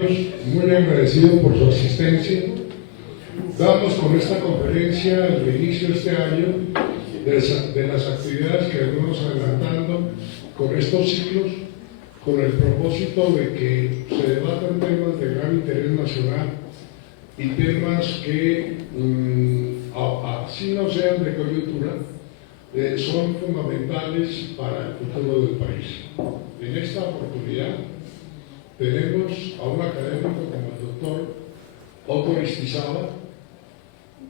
Muy agradecido por su asistencia. Damos con esta conferencia el inicio este año de las actividades que venimos adelantando con estos ciclos, con el propósito de que se debatan temas de gran interés nacional y temas que, así no sean de coyuntura, son fundamentales para el futuro del país. En esta oportunidad tenemos a un académico como el doctor Otto Aristizábal,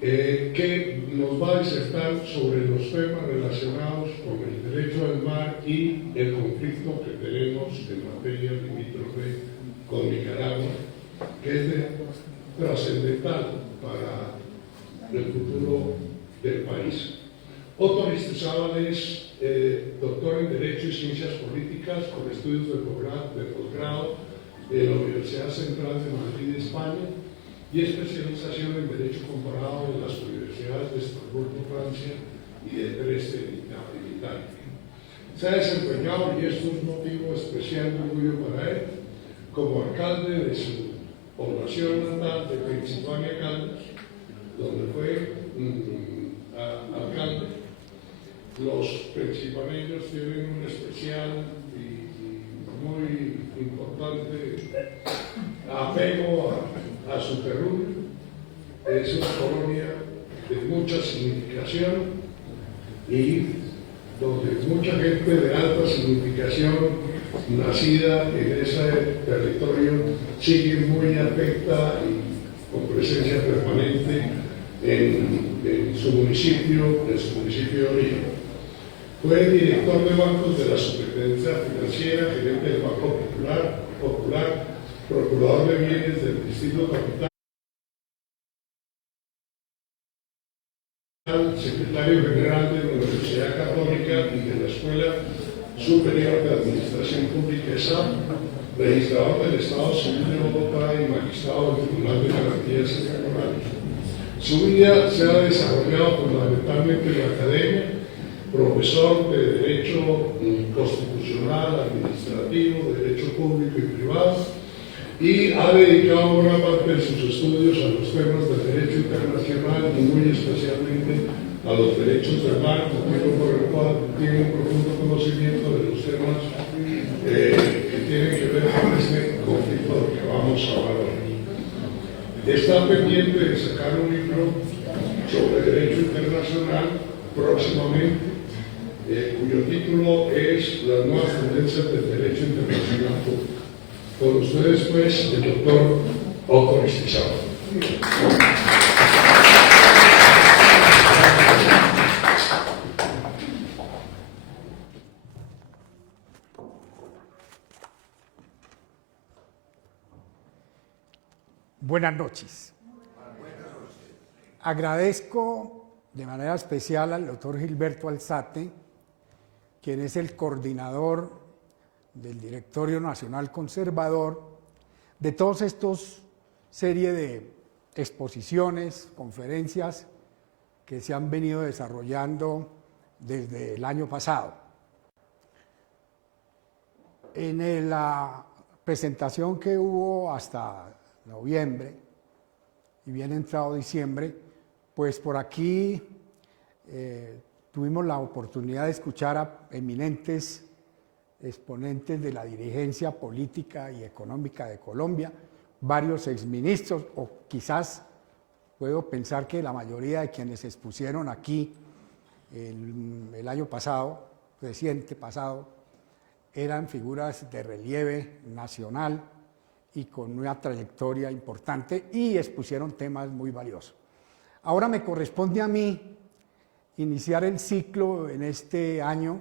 que nos va a disertar sobre los temas relacionados con el derecho del mar y el conflicto que tenemos en materia limítrofe con Nicaragua, que es trascendental para el futuro del país. Otto Aristizábal es doctor en Derecho y Ciencias Políticas con estudios de posgrado de la Universidad Central de Madrid, España, y especialización en Derecho Comparado en las universidades de Estrasburgo, Francia, y de Dresde, en Italia. Se ha desempeñado, y esto es un motivo especial de orgullo para él, como alcalde de su población natal de Pensilvania, Caldas, donde fue alcalde. Los pensilvaneños tienen un especial y muy importante apego a su terruño. Es una colonia de mucha significación y donde mucha gente de alta significación nacida en ese territorio sigue muy atenta y con presencia permanente en su municipio de origen. Fue director de bancos de la Superintendencia Financiera, gerente del Banco Popular, procurador de bienes del Distrito Capital, secretario general de la Universidad Católica y de la Escuela Superior de Administración Pública ESAP, registrador del Estado Civil de Bogotá y magistrado del Tribunal de Garantías Electorales. Su vida se ha desarrollado fundamentalmente en la academia, profesor de Derecho Constitucional, Administrativo, Derecho Público y Privado, y ha dedicado una parte de sus estudios a los temas del derecho internacional y muy especialmente a los derechos del mar, motivo por el cual tiene un profundo conocimiento de los temas que tienen que ver con este conflicto que vamos a hablar hoy. Está pendiente de sacar un libro sobre derecho internacional próximamente, cuyo título es Las nuevas tendencias del derecho internacional público. Con ustedes, pues, el doctor Otto Aristizábal. Buenas noches. Agradezco de manera especial al doctor Gilberto Alzate, quien es el coordinador del Directorio Nacional Conservador, de todos estos serie de exposiciones, conferencias que se han venido desarrollando desde el año pasado. En la presentación que hubo hasta noviembre y bien entrado diciembre, pues por aquí tuvimos la oportunidad de escuchar a eminentes exponentes de la dirigencia política y económica de Colombia, varios exministros, o quizás puedo pensar que la mayoría de quienes expusieron aquí el año pasado, reciente pasado, eran figuras de relieve nacional y con una trayectoria importante y expusieron temas muy valiosos. Ahora me corresponde a mí iniciar el ciclo en este año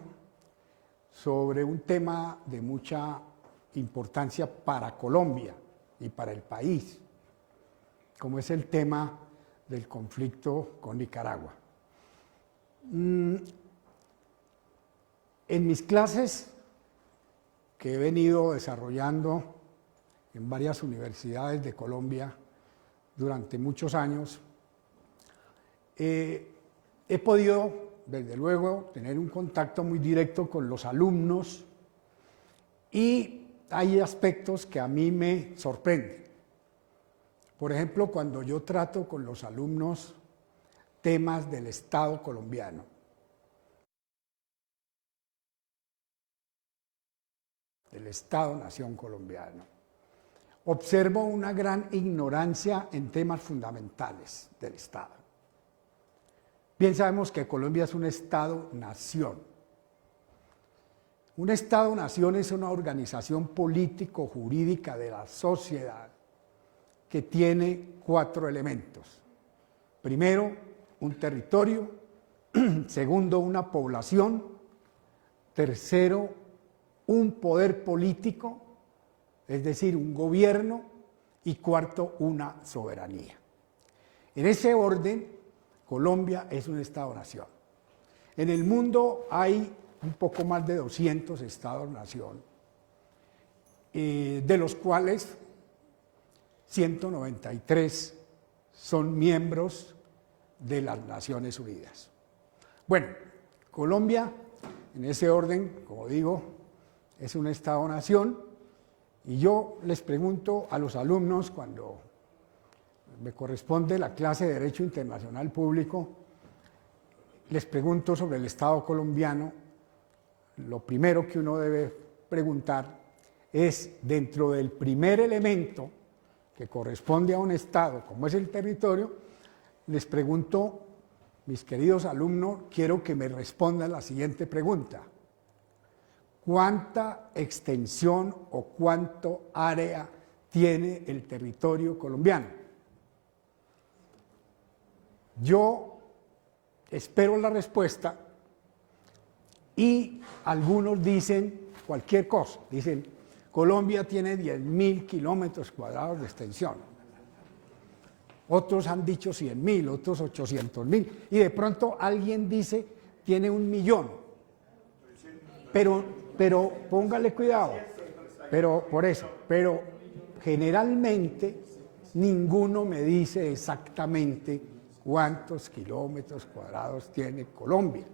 sobre un tema de mucha importancia para Colombia y para el país, como es el tema del conflicto con Nicaragua. En mis clases que he venido desarrollando en varias universidades de Colombia durante muchos años, he podido, desde luego, tener un contacto muy directo con los alumnos y hay aspectos que a mí me sorprenden. Por ejemplo, cuando yo trato con los alumnos temas del Estado colombiano, del Estado-Nación colombiano, observo una gran ignorancia en temas fundamentales del Estado. Bien sabemos que Colombia es un Estado-Nación. Un Estado-Nación es una organización político-jurídica de la sociedad que tiene 4 elementos. Primero, un territorio. Segundo, una población. Tercero, un poder político, es decir, un gobierno. Y cuarto, una soberanía. En ese orden, Colombia es un Estado-Nación. En el mundo hay un poco más de 200 Estados-Nación, de los cuales 193 son miembros de las Naciones Unidas. Bueno, Colombia, en ese orden, como digo, es un Estado-Nación, y yo les pregunto a los alumnos cuando me corresponde la clase de Derecho Internacional Público, les pregunto sobre el Estado colombiano. Lo primero que uno debe preguntar es, dentro del primer elemento que corresponde a un Estado, como es el territorio, les pregunto, mis queridos alumnos, quiero que me respondan la siguiente pregunta. ¿Cuánta extensión o cuánto área tiene el territorio colombiano? Yo espero la respuesta y algunos dicen cualquier cosa. Dicen, Colombia tiene 10.000 kilómetros cuadrados de extensión. Otros han dicho 100.000, otros 800.000. Y de pronto alguien dice, tiene 1.000.000. Pero póngale cuidado. Pero generalmente ninguno me dice exactamente cuántos kilómetros cuadrados tiene Colombia,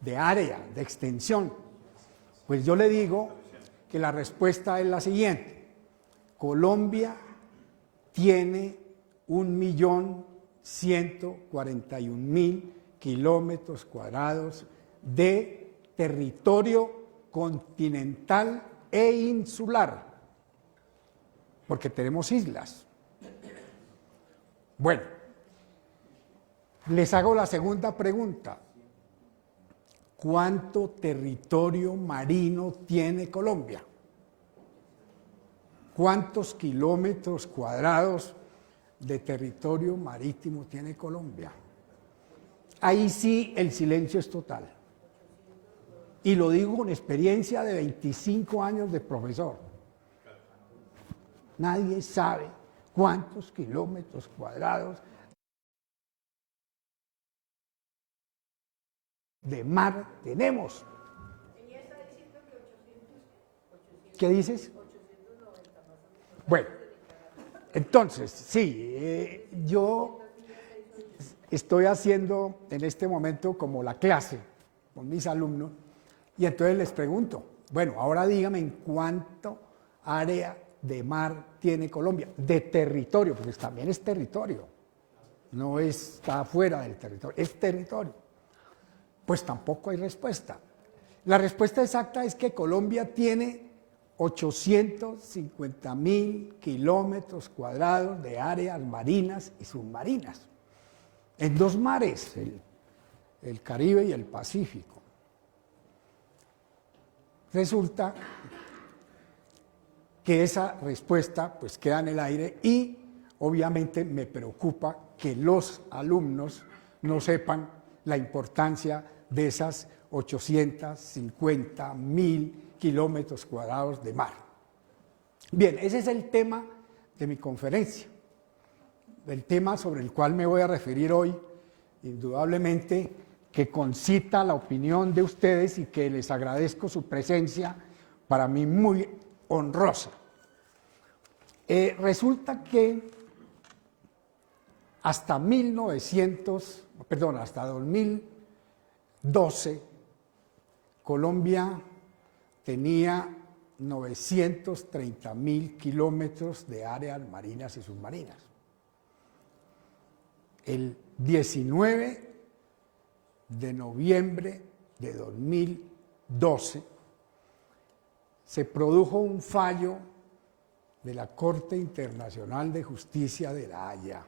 de área, de extensión. Pues yo le digo que la respuesta es la siguiente. Colombia tiene 1.141.000 kilómetros cuadrados de territorio continental e insular, porque tenemos islas. Bueno, les hago la segunda pregunta. ¿Cuánto territorio marino tiene Colombia? ¿Cuántos kilómetros cuadrados de territorio marítimo tiene Colombia? Ahí sí el silencio es total. Y lo digo con experiencia de 25 años de profesor. Nadie sabe cuántos kilómetros cuadrados de mar tenemos. ¿Qué dices? Bueno, entonces, sí, yo estoy haciendo en este momento como la clase con mis alumnos y entonces les pregunto, bueno, ahora dígame en cuánto área de mar tiene Colombia, de territorio, porque también es territorio, no está fuera del territorio, es territorio. Pues tampoco hay respuesta. La respuesta exacta es que Colombia tiene 850.000 kilómetros cuadrados de áreas marinas y submarinas, en 2 mares, el Caribe y el Pacífico. Resulta que esa respuesta pues queda en el aire y obviamente me preocupa que los alumnos no sepan la importancia de esas 850.000 kilómetros cuadrados de mar. Bien, ese es el tema de mi conferencia, el tema sobre el cual me voy a referir hoy, indudablemente que concita la opinión de ustedes y que les agradezco su presencia, para mí muy honrosa. Resulta que hasta 2012, Colombia tenía 930.000 kilómetros de áreas marinas y submarinas. El 19 de noviembre de 2012 se produjo un fallo de la Corte Internacional de Justicia de La Haya,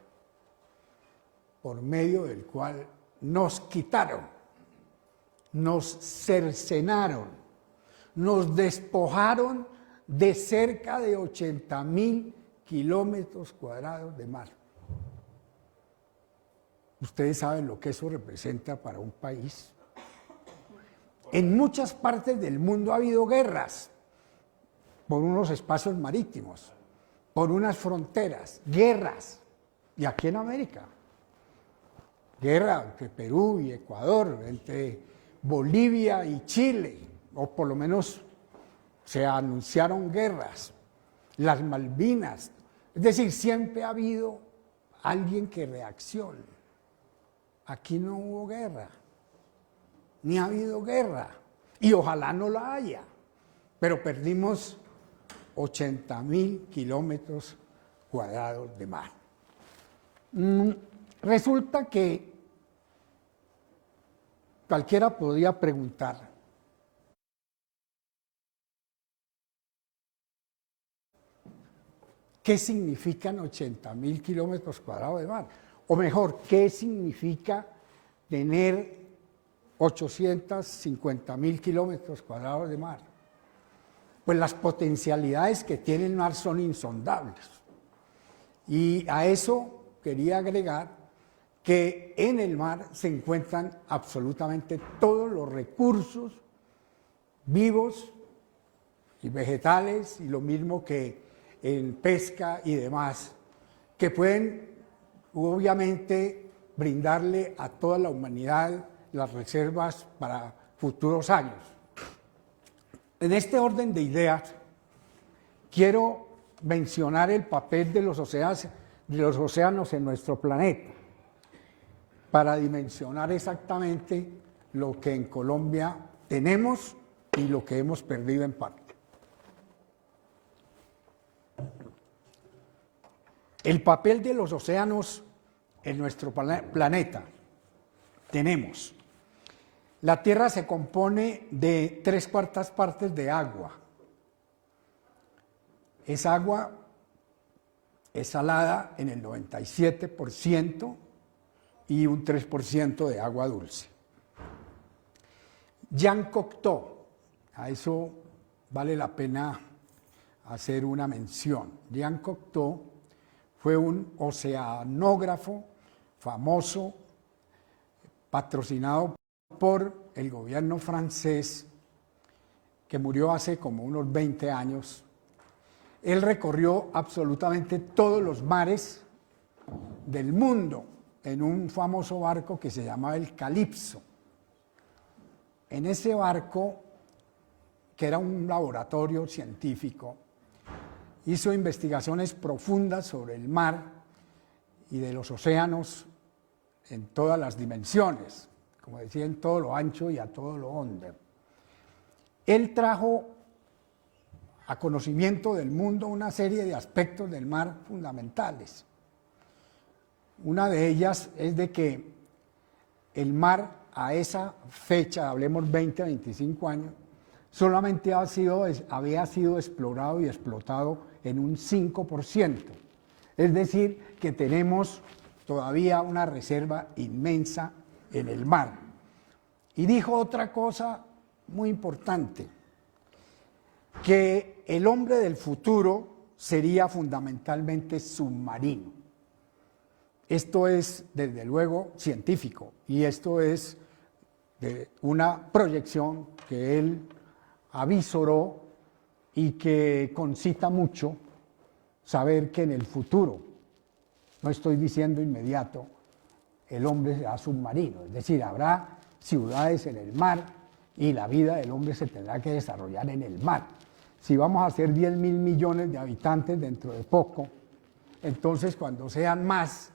por medio del cual nos quitaron, nos cercenaron, nos despojaron de cerca de 80.000 kilómetros cuadrados de mar. Ustedes saben lo que eso representa para un país. En muchas partes del mundo ha habido guerras por unos espacios marítimos, por unas fronteras, guerras. Y aquí en América, guerra entre Perú y Ecuador, entre Bolivia y Chile, o por lo menos se anunciaron guerras, las Malvinas. Es decir, siempre ha habido alguien que reaccione. Aquí no hubo guerra, ni ha habido guerra, y ojalá no la haya, pero perdimos 80.000 kilómetros cuadrados de mar. Resulta que cualquiera podría preguntar, ¿qué significan 80.000 kilómetros cuadrados de mar? O mejor, ¿qué significa tener 850.000 kilómetros cuadrados de mar? Pues las potencialidades que tiene el mar son insondables. Y a eso quería agregar que en el mar se encuentran absolutamente todos los recursos vivos y vegetales, y lo mismo que en pesca y demás, que pueden obviamente brindarle a toda la humanidad las reservas para futuros años. En este orden de ideas, quiero mencionar el papel de los océanos en nuestro planeta, para dimensionar exactamente lo que en Colombia tenemos y lo que hemos perdido en parte. El papel de los océanos en nuestro planeta. Tenemos, la Tierra se compone de 3/4 partes de agua. Esa agua es salada en el 97% y un 3% de agua dulce. Jean Cocteau, a eso vale la pena hacer una mención. Jean Cocteau fue un oceanógrafo famoso, patrocinado por el gobierno francés, que murió hace como unos 20 años. Él recorrió absolutamente todos los mares del mundo en un famoso barco que se llamaba el Calipso. En ese barco, que era un laboratorio científico, hizo investigaciones profundas sobre el mar y de los océanos en todas las dimensiones, como decía, en todo lo ancho y a todo lo hondo. Él trajo a conocimiento del mundo una serie de aspectos del mar fundamentales. Una de ellas es de que el mar a esa fecha, hablemos 20, 25 años, solamente había sido explorado y explotado en un 5%. Es decir, que tenemos todavía una reserva inmensa en el mar. Y dijo otra cosa muy importante, que el hombre del futuro sería fundamentalmente submarino. Esto es, desde luego, científico, y esto es de una proyección que él avisoró y que concita mucho saber que en el futuro, no estoy diciendo inmediato, el hombre será submarino, es decir, habrá ciudades en el mar y la vida del hombre se tendrá que desarrollar en el mar. Si vamos a ser 10.000 millones de habitantes dentro de poco, entonces cuando sean más,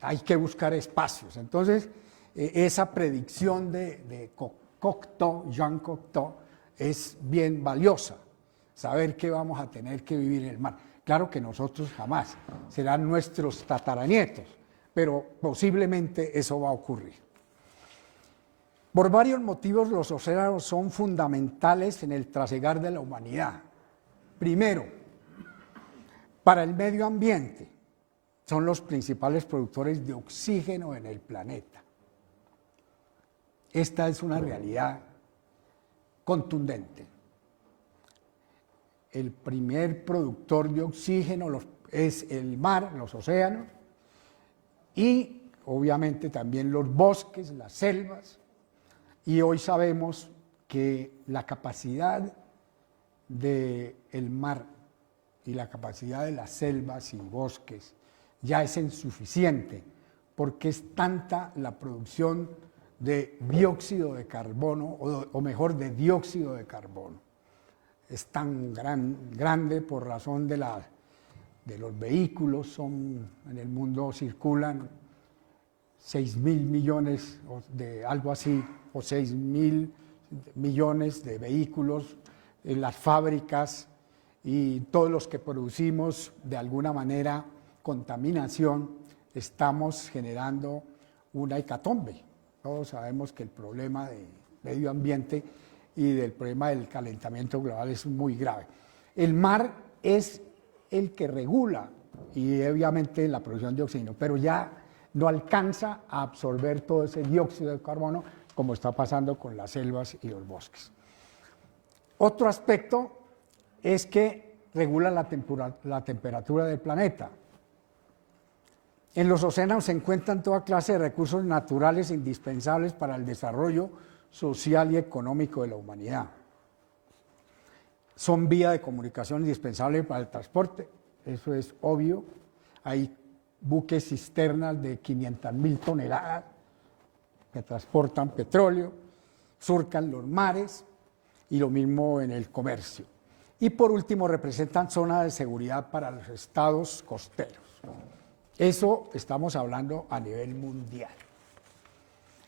hay que buscar espacios. Entonces, esa predicción de Cocteau, Jean Cocteau, es bien valiosa. saber que vamos a tener que vivir en el mar. Claro que nosotros jamás, serán nuestros tataranietos, pero posiblemente eso va a ocurrir. Por varios motivos los océanos son fundamentales en el trasegar de la humanidad. Primero, para el medio ambiente, son los principales productores de oxígeno en el planeta. Esta es una realidad contundente. El primer productor de oxígeno es el mar, los océanos, y obviamente también los bosques, las selvas, y hoy sabemos que la capacidad del mar y la capacidad de las selvas y bosques ya es insuficiente, porque es tanta la producción de dióxido de carbono, o mejor, de dióxido de carbono. Es tan grande por razón de los vehículos, en el mundo circulan 6.000 millones de algo así, o 6.000 millones de vehículos en las fábricas, y todos los que producimos de alguna manera contaminación, estamos generando una hecatombe. Todos sabemos que el problema del medio ambiente y del problema del calentamiento global es muy grave. El mar es el que regula, y obviamente la producción de oxígeno, pero ya no alcanza a absorber todo ese dióxido de carbono como está pasando con las selvas y los bosques. Otro aspecto es que regula la temperatura del planeta. En los océanos se encuentran toda clase de recursos naturales indispensables para el desarrollo social y económico de la humanidad. Son vía de comunicación indispensable para el transporte, eso es obvio. Hay buques cisternas de 500.000 toneladas que transportan petróleo, surcan los mares, y lo mismo en el comercio. Y por último, representan zona de seguridad para los estados costeros. Eso estamos hablando a nivel mundial.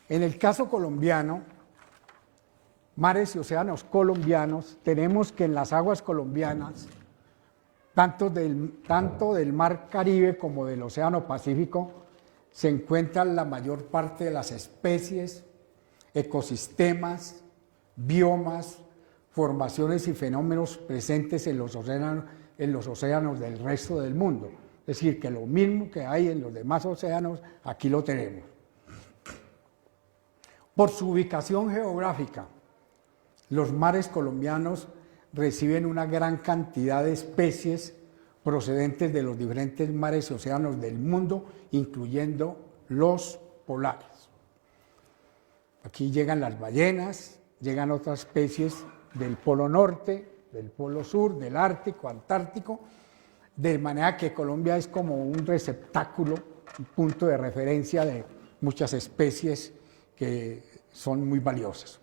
En el caso colombiano, mares y océanos colombianos, tenemos que en las aguas colombianas, tanto del mar Caribe como del océano Pacífico, se encuentran la mayor parte de las especies, ecosistemas, biomas, formaciones y fenómenos presentes en los océanos del resto del mundo. Es decir, que lo mismo que hay en los demás océanos, aquí lo tenemos. Por su ubicación geográfica, los mares colombianos reciben una gran cantidad de especies procedentes de los diferentes mares y océanos del mundo, incluyendo los polares. Aquí llegan las ballenas, llegan otras especies del Polo Norte, del Polo Sur, del Ártico, Antártico, de manera que Colombia es como un receptáculo, un punto de referencia de muchas especies que son muy valiosas.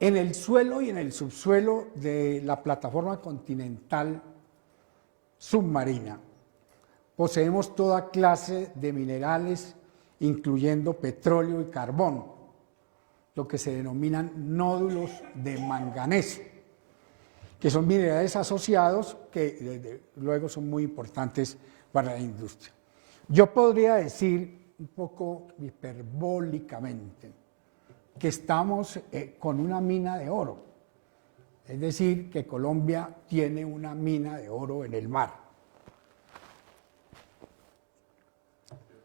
En el suelo y en el subsuelo de la plataforma continental submarina poseemos toda clase de minerales, incluyendo petróleo y carbón, lo que se denominan nódulos de manganeso, que son minerales asociados que luego son muy importantes para la industria. Yo podría decir, un poco hiperbólicamente, que estamos con una mina de oro, es decir, que Colombia tiene una mina de oro en el mar.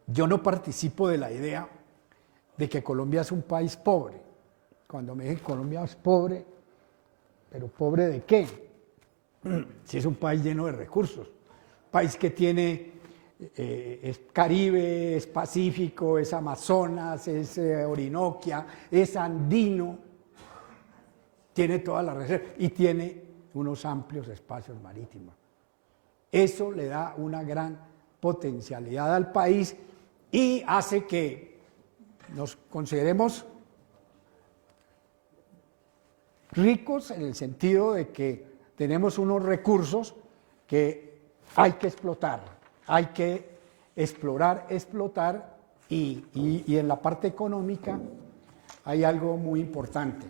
Yo no participo de la idea de que Colombia es un país pobre. Cuando me dicen Colombia es pobre, ¿pero pobre de qué? Si es un país lleno de recursos, país que tiene, es Caribe, es Pacífico, es Amazonas, es Orinoquia, es andino, tiene todas las reservas y tiene unos amplios espacios marítimos. Eso le da una gran potencialidad al país y hace que nos consideremos ricos en el sentido de que tenemos unos recursos que hay que explotar, hay que explorar y en la parte económica hay algo muy importante.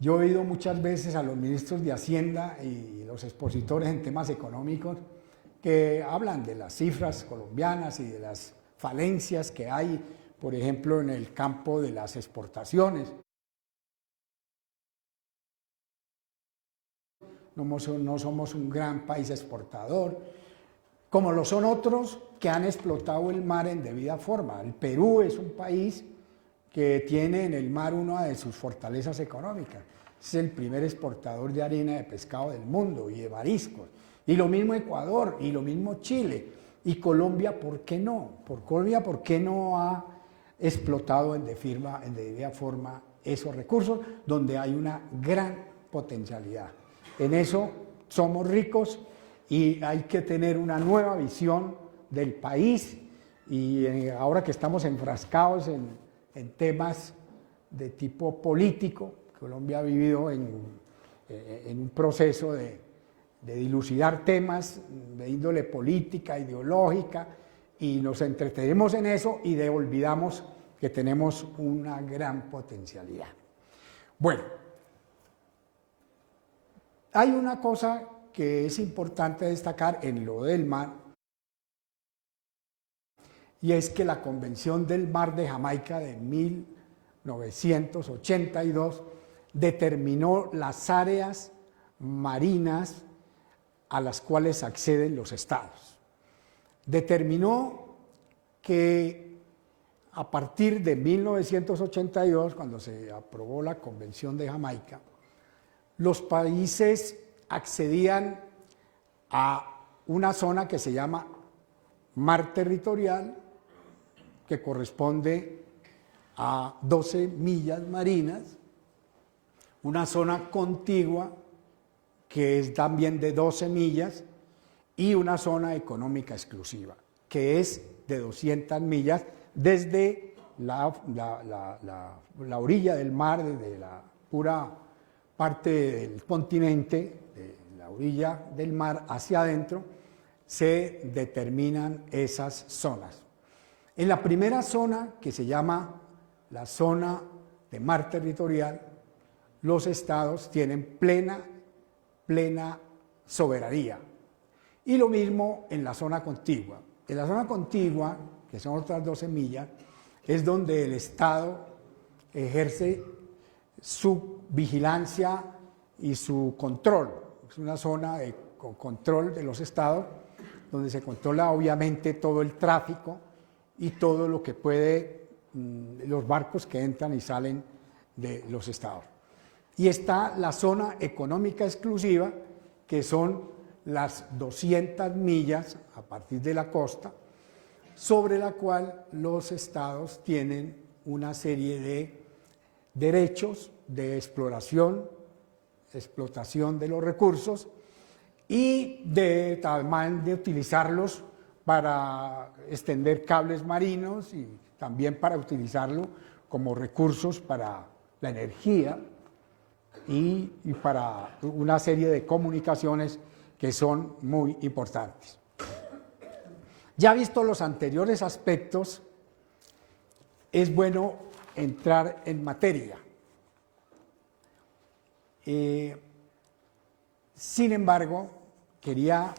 Yo he oído muchas veces a los ministros de Hacienda y los expositores en temas económicos que hablan de las cifras colombianas y de las falencias que hay, por ejemplo, en el campo de las exportaciones. No somos un gran país exportador, como lo son otros que han explotado el mar en debida forma. El Perú es un país que tiene en el mar una de sus fortalezas económicas. Es el primer exportador de harina de pescado del mundo y de mariscos. Y lo mismo Ecuador, y lo mismo Chile. Y Colombia, ¿por qué no? Colombia, ¿por qué no ha explotado en debida forma esos recursos donde hay una gran potencialidad? En eso somos ricos y hay que tener una nueva visión del país, y ahora que estamos enfrascados en temas de tipo político, Colombia ha vivido en un proceso de dilucidar temas de índole política, ideológica, y nos entretenemos en eso y olvidamos que tenemos una gran potencialidad. Bueno, hay una cosa que es importante destacar en lo del mar, y es que la Convención del Mar de Jamaica de 1982 determinó las áreas marinas a las cuales acceden los estados. Determinó que a partir de 1982, cuando se aprobó la Convención de Jamaica, los países accedían a una zona que se llama mar territorial, que corresponde a 12 millas marinas, una zona contigua que es también de 12 millas y una zona económica exclusiva que es de 200 millas desde la orilla del mar, desde la pura parte del continente, de la orilla del mar hacia adentro, se determinan esas zonas. En la primera zona, que se llama la zona de mar territorial, los estados tienen plena soberanía. Y lo mismo en la zona contigua. En la zona contigua, que son otras 12 millas, es donde el estado ejerce su vigilancia y su control. Es una zona de control de los estados, donde se controla obviamente todo el tráfico y todo lo que puede, los barcos que entran y salen de los estados. Y está la zona económica exclusiva, que son las 200 millas a partir de la costa, sobre la cual los estados tienen una serie de derechos de exploración, explotación de los recursos y también de utilizarlos para extender cables marinos y también para utilizarlo como recursos para la energía y para una serie de comunicaciones que son muy importantes. Ya visto los anteriores aspectos, es bueno entrar en materia. Sin embargo, quería,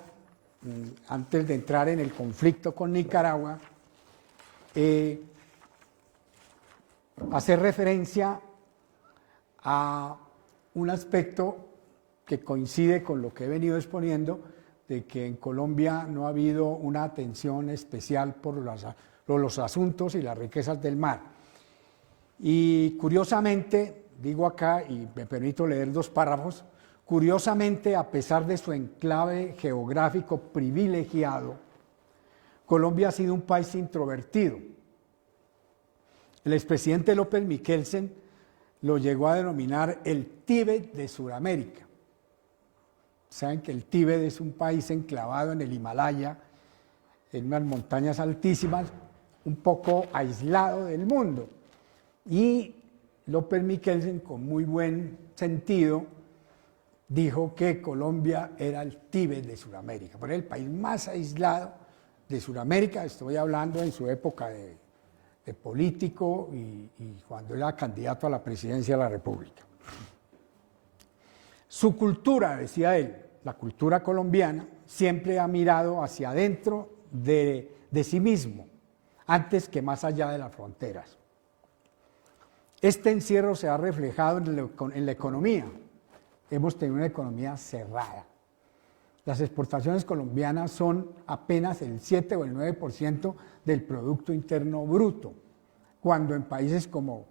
antes de entrar en el conflicto con Nicaragua, hacer referencia a un aspecto que coincide con lo que he venido exponiendo, de que en Colombia no ha habido una atención especial por los asuntos y las riquezas del mar. Y curiosamente, digo acá, y me permito leer 2 párrafos, curiosamente, a pesar de su enclave geográfico privilegiado, Colombia ha sido un país introvertido. El expresidente López Michelsen lo llegó a denominar el Tíbet de Sudamérica. Saben que el Tíbet es un país enclavado en el Himalaya, en unas montañas altísimas, un poco aislado del mundo. Y López Michelsen, con muy buen sentido, dijo que Colombia era el Tíbet de Sudamérica, pero era el país más aislado de Sudamérica. Estoy hablando en su época de político y cuando era candidato a la presidencia de la República. Su cultura, decía él, la cultura colombiana, siempre ha mirado hacia adentro de sí mismo, antes que más allá de las fronteras. Este encierro se ha reflejado en la economía. Hemos tenido una economía cerrada. Las exportaciones colombianas son apenas el 7 o el 9% del Producto Interno Bruto, cuando en países como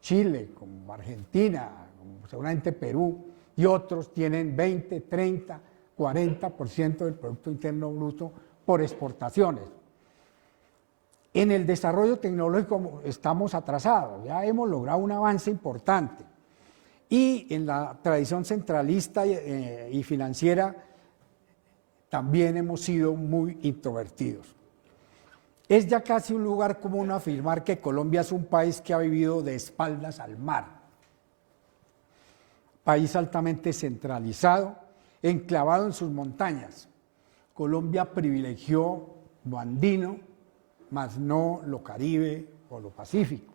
Chile, como Argentina, como seguramente Perú y otros tienen 20, 30, 40% del Producto Interno Bruto por exportaciones. En el desarrollo tecnológico estamos atrasados, ya hemos logrado un avance importante. Y en la tradición centralista y financiera también hemos sido muy introvertidos. Es ya casi un lugar común afirmar que Colombia es un país que ha vivido de espaldas al mar. País altamente centralizado, enclavado en sus montañas. Colombia privilegió lo andino, mas no lo caribe o lo pacífico.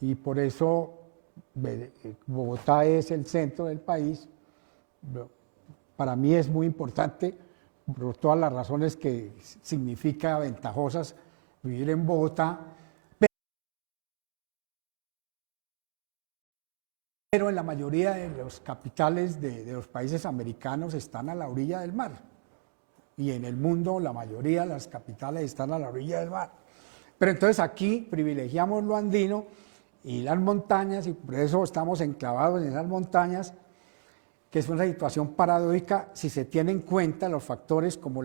Y por eso Bogotá es el centro del país. Para mí es muy importante, por todas las razones que significa ventajosas vivir en Bogotá, pero en la mayoría de los capitales de los países americanos están a la orilla del mar. Y en el mundo la mayoría de las capitales están a la orilla del mar. Pero entonces aquí privilegiamos lo andino y las montañas, y por eso estamos enclavados en esas montañas, que es una situación paradójica si se tienen en cuenta los factores como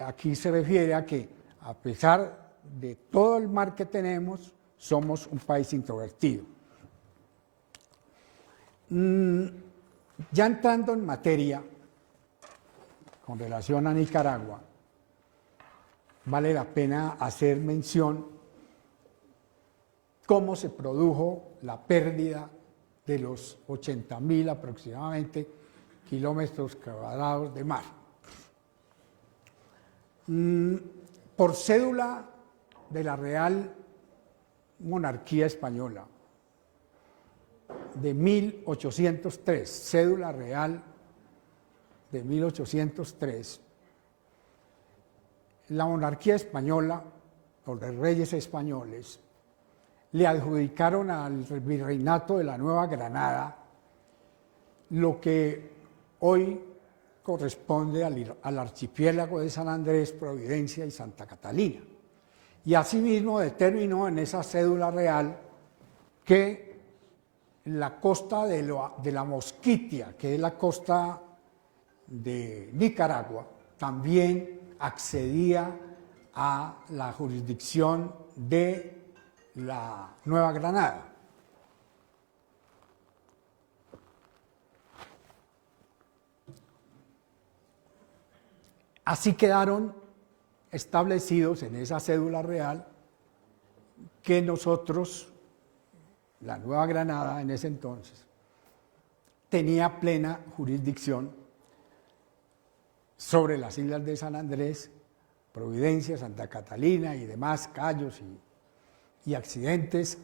aquí se refiere a que a pesar de todo el mar que tenemos, somos un país introvertido. Ya entrando en materia, con relación a Nicaragua, vale la pena hacer mención cómo se produjo la pérdida de los 80.000 aproximadamente kilómetros cuadrados de mar. Por cédula de la Real Monarquía Española, de 1803, cédula real de 1803, la monarquía española, por los reyes españoles, le adjudicaron al virreinato de la Nueva Granada lo que hoy corresponde al archipiélago de San Andrés, Providencia y Santa Catalina. Y asimismo determinó en esa cédula real que la costa de la Mosquitia, que es la costa de Nicaragua, también accedía a la jurisdicción de la Nueva Granada. Así quedaron establecidos en esa cédula real que nosotros, la Nueva Granada en ese entonces, tenía plena jurisdicción sobre las islas de San Andrés, Providencia, Santa Catalina y demás cayos y accidentes,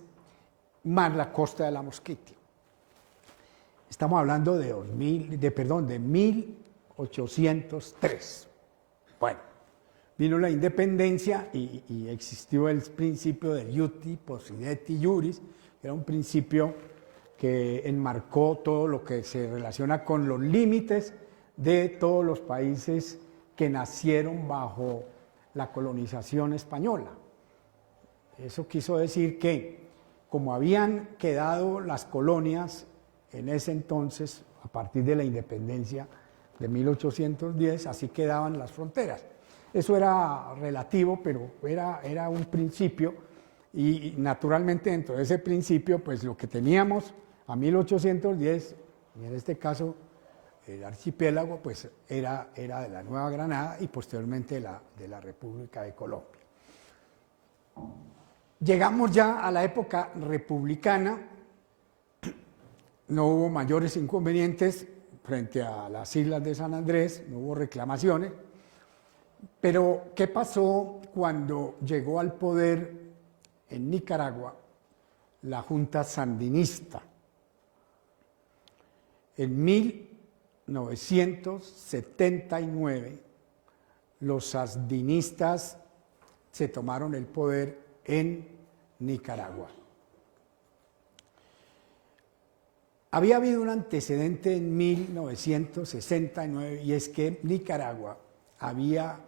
más la costa de la Mosquitia. Estamos hablando de 1803. Bueno, vino la independencia y existió el principio de iuti possidetis iuris, que era un principio que enmarcó todo lo que se relaciona con los límites de todos los países que nacieron bajo la colonización española. Eso quiso decir que, como habían quedado las colonias en ese entonces, a partir de la independencia de 1810, así quedaban las fronteras. Eso era relativo, pero era un principio, y naturalmente dentro de ese principio, pues lo que teníamos a 1810, y en este caso el archipiélago, pues era de la Nueva Granada y posteriormente de la República de Colombia. Llegamos ya a la época republicana, no hubo mayores inconvenientes frente a las islas de San Andrés, no hubo reclamaciones, pero ¿qué pasó cuando llegó al poder en Nicaragua la Junta Sandinista? En 1979, los sandinistas se tomaron el poder en Nicaragua. Había habido un antecedente en 1969 y es que Nicaragua había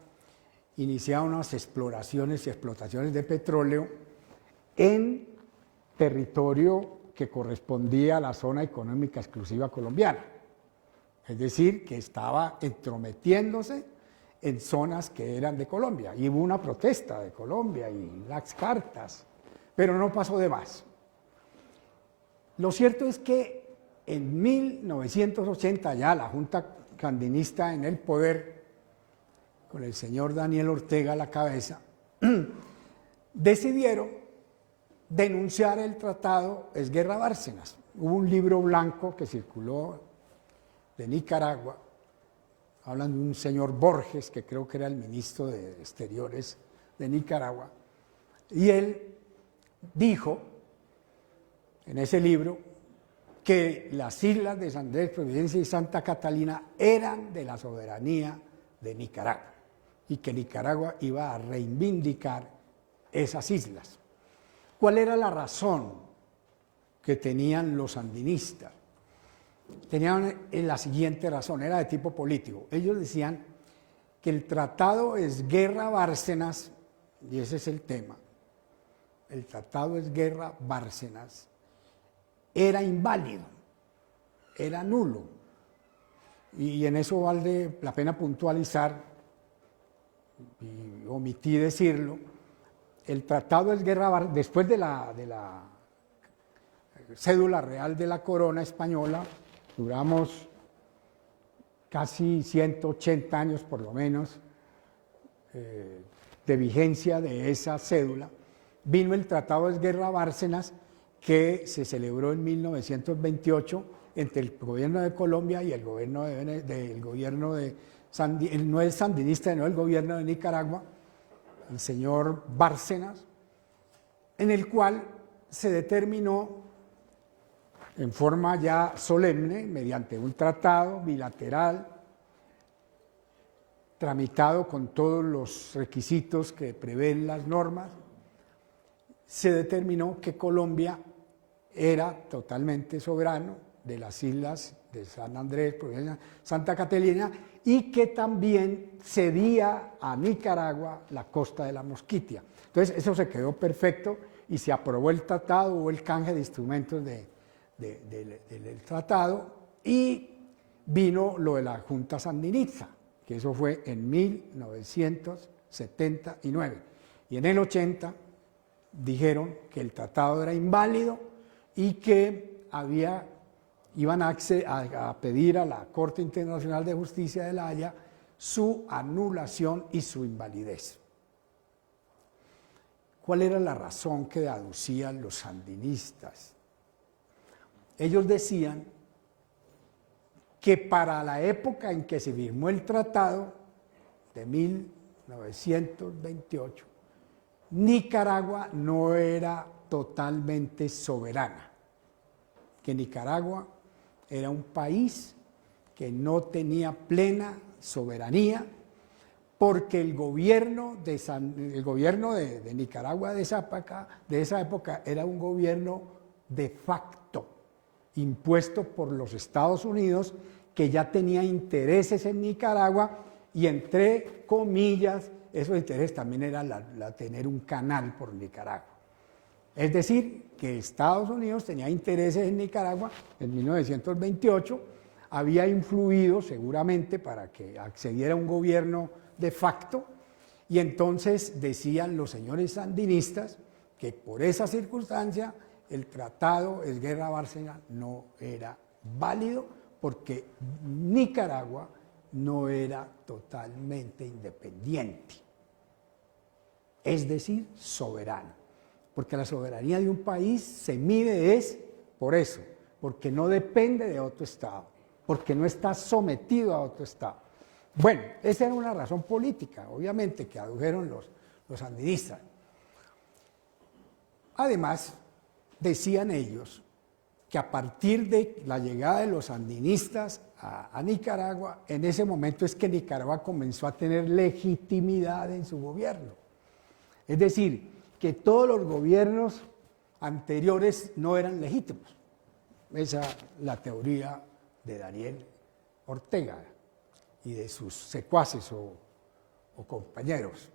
iniciado unas exploraciones y explotaciones de petróleo en territorio que correspondía a la zona económica exclusiva colombiana. Es decir, que estaba entrometiéndose en zonas que eran de Colombia. Y hubo una protesta de Colombia y las cartas, pero no pasó de más. Lo cierto es que en 1980 ya la Junta Sandinista en el poder, con el señor Daniel Ortega a la cabeza, decidieron denunciar el tratado Esguerra-Bárcenas. Hubo un libro blanco que circuló de Nicaragua, hablan de un señor Borges, que creo que era el ministro de Exteriores de Nicaragua, y él dijo en ese libro que las islas de San Andrés, Providencia y Santa Catalina eran de la soberanía de Nicaragua y que Nicaragua iba a reivindicar esas islas. ¿Cuál era la razón que tenían los sandinistas? Tenían la siguiente razón, era de tipo político. Ellos decían que el tratado Esguerra-Bárcenas, y ese es el tema, el tratado Esguerra-Bárcenas, era inválido, era nulo. Y en eso vale la pena puntualizar, y omití decirlo, el tratado Esguerra-Bárcenas, después de la cédula real de la corona española, duramos casi 180 años por lo menos de vigencia de esa cédula. Vino el tratado Esguerra-Bárcenas, que se celebró en 1928 entre el gobierno de Colombia y el gobierno no el sandinista, sino el gobierno de Nicaragua, el señor Bárcenas, en el cual se determinó en forma ya solemne, mediante un tratado bilateral, tramitado con todos los requisitos que prevén las normas, se determinó que Colombia era totalmente soberano de las islas de San Andrés, Santa Catalina, y que también cedía a Nicaragua la costa de la Mosquitia. Entonces eso se quedó perfecto y se aprobó el tratado, hubo el canje de instrumentos del tratado y vino lo de la Junta Sandinista, que eso fue en 1979. Y en el 80 dijeron que el tratado era inválido y que iban a pedir a la Corte Internacional de Justicia de La Haya su anulación y su invalidez. ¿Cuál era la razón que aducían los sandinistas? Ellos decían que para la época en que se firmó el tratado de 1928, Nicaragua no era totalmente soberana, que Nicaragua era un país que no tenía plena soberanía porque el gobierno de Nicaragua de esa época era un gobierno de facto, impuesto por los Estados Unidos, que ya tenía intereses en Nicaragua y, entre comillas, esos intereses también era tener un canal por Nicaragua. Es decir, que Estados Unidos tenía intereses en Nicaragua en 1928, había influido seguramente para que accediera a un gobierno de facto, y entonces decían los señores sandinistas que por esa circunstancia el tratado Esguerra-Bárcenas no era válido porque Nicaragua no era totalmente independiente, es decir, soberano, porque la soberanía de un país se mide por eso, porque no depende de otro Estado, porque no está sometido a otro Estado. Bueno, esa era una razón política, obviamente, que adujeron los sandinistas. Además, decían ellos que a partir de la llegada de los sandinistas a Nicaragua, en ese momento es que Nicaragua comenzó a tener legitimidad en su gobierno. Es decir, que todos los gobiernos anteriores no eran legítimos. Esa es la teoría de Daniel Ortega y de sus secuaces o compañeros.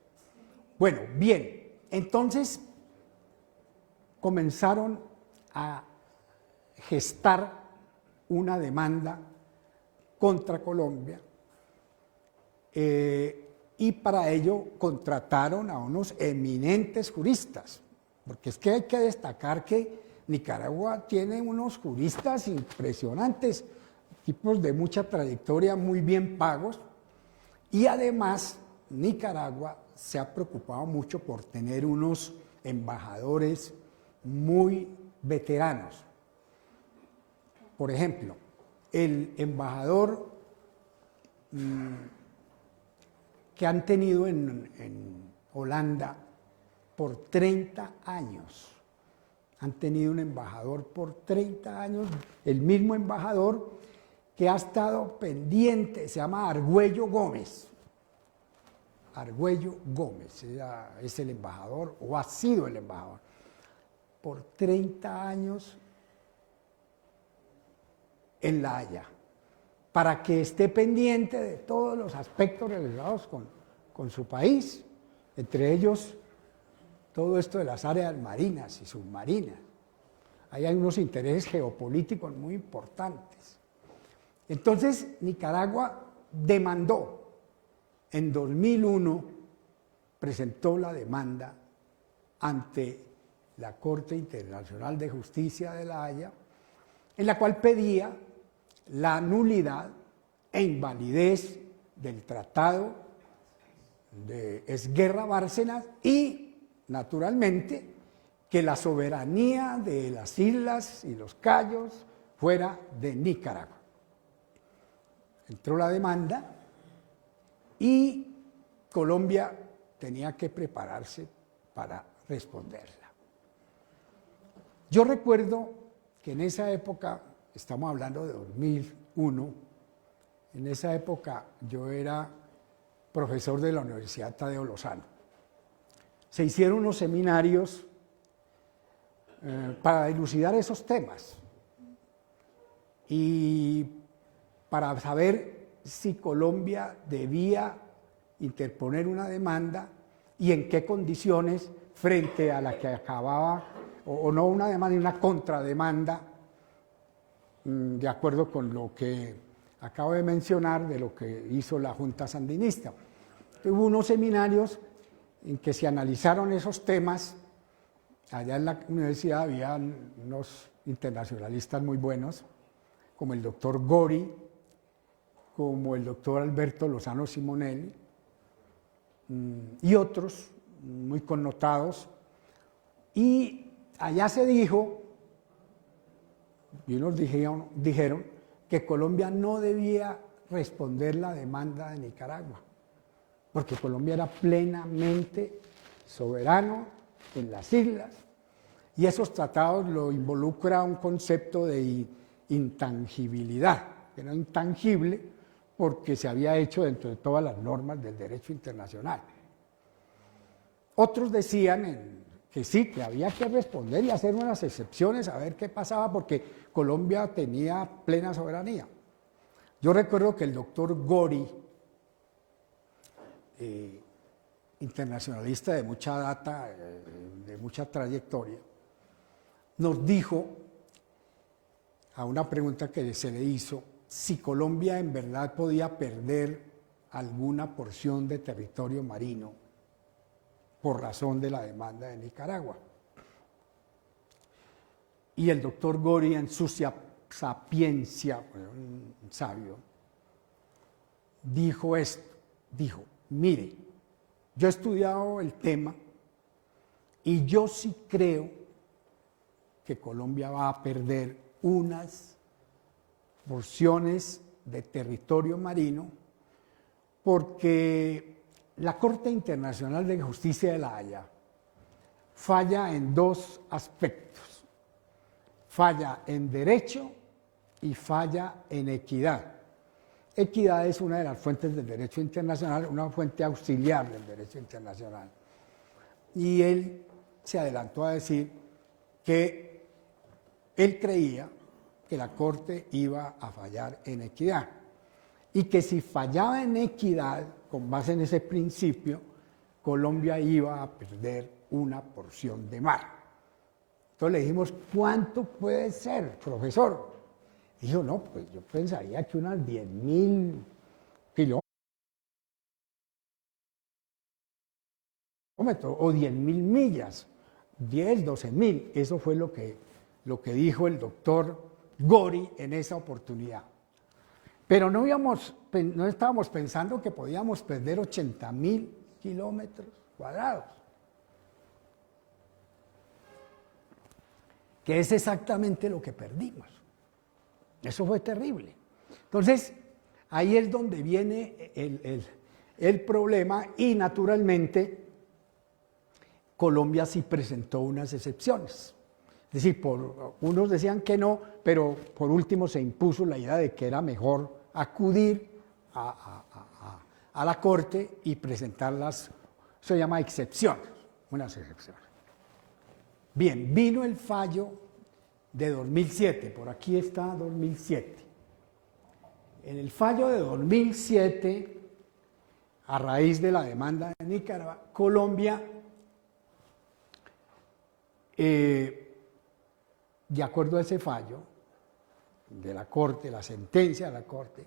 Bueno, bien, entonces comenzaron a gestar una demanda contra Colombia y para ello contrataron a unos eminentes juristas, porque es que hay que destacar que Nicaragua tiene unos juristas impresionantes, tipos de mucha trayectoria, muy bien pagos, y además Nicaragua se ha preocupado mucho por tener unos embajadores muy veteranos. Por ejemplo, el embajador que han tenido en Holanda por 30 años. Han tenido un embajador por 30 años, el mismo embajador que ha estado pendiente, se llama Argüello Gómez. Argüello Gómez es el embajador, o ha sido el embajador, por 30 años en La Haya, para que esté pendiente de todos los aspectos relacionados con su país, entre ellos todo esto de las áreas marinas y submarinas. Ahí hay unos intereses geopolíticos muy importantes. Entonces, Nicaragua demandó, en 2001, presentó la demanda ante la Corte Internacional de Justicia de La Haya, en la cual pedía la nulidad e invalidez del Tratado de Esguerra-Bárcenas y, naturalmente, que la soberanía de las islas y los cayos fuera de Nicaragua. Entró la demanda y Colombia tenía que prepararse para responderla. Yo recuerdo que en esa época, estamos hablando de 2001, en esa época yo era profesor de la Universidad Tadeo Lozano. Se hicieron unos seminarios para dilucidar esos temas y para saber si Colombia debía interponer una demanda y en qué condiciones frente a la que acababa, o no una demanda, y una contrademanda, de acuerdo con lo que acabo de mencionar de lo que hizo la Junta Sandinista. Hubo unos seminarios en que se analizaron esos temas. Allá en la universidad había unos internacionalistas muy buenos, como el doctor Gori, como el doctor Alberto Lozano Simonelli, y otros muy connotados. Y allá se dijo, y unos dijeron que Colombia no debía responder la demanda de Nicaragua, porque Colombia era plenamente soberano en las islas, y esos tratados lo involucra un concepto de intangibilidad, que era intangible porque se había hecho dentro de todas las normas del derecho internacional. Otros decían que sí, que había que responder y hacer unas excepciones a ver qué pasaba, porque Colombia tenía plena soberanía. Yo recuerdo que el doctor Gori, internacionalista de mucha data, de mucha trayectoria, nos dijo, a una pregunta que se le hizo, si Colombia en verdad podía perder alguna porción de territorio marino por razón de la demanda de Nicaragua. Y el doctor Gori, en su sapiencia, un sabio, dijo esto, dijo, mire, yo he estudiado el tema y yo sí creo que Colombia va a perder unas porciones de territorio marino porque la Corte Internacional de Justicia de La Haya falla en dos aspectos. falla en derecho y falla en equidad. Equidad es una de las fuentes del derecho internacional, una fuente auxiliar del derecho internacional. Y él se adelantó a decir que él creía que la Corte iba a fallar en equidad y que si fallaba en equidad, con base en ese principio, Colombia iba a perder una porción de mar. Entonces le dijimos, ¿cuánto puede ser, profesor? Dijo, no, pues yo pensaría que unas 10.000 kilómetros o 10.000 millas, 10, 12.000. Eso fue lo que dijo el doctor Gori en esa oportunidad. Pero no estábamos pensando que podíamos perder 80.000 kilómetros cuadrados, que es exactamente lo que perdimos. Eso fue terrible. Entonces, ahí es donde viene el problema y naturalmente Colombia sí presentó unas excepciones. Es decir, unos decían que no, pero por último se impuso la idea de que era mejor acudir a la Corte y presentarlas, se llama excepciones, unas excepciones. Bien, vino el fallo de 2007, por aquí está 2007. En el fallo de 2007, a raíz de la demanda de Nicaragua, Colombia, de acuerdo a ese fallo de la Corte, la sentencia de la Corte,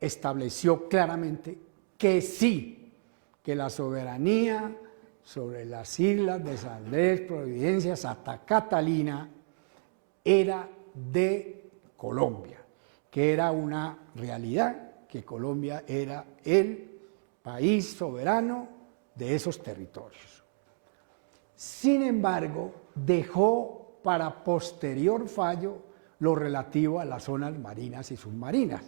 estableció claramente que sí, que la soberanía sobre las islas de San Andrés, Providencia, Santa Catalina, era de Colombia, que era una realidad, que Colombia era el país soberano de esos territorios. Sin embargo, dejó para posterior fallo lo relativo a las zonas marinas y submarinas,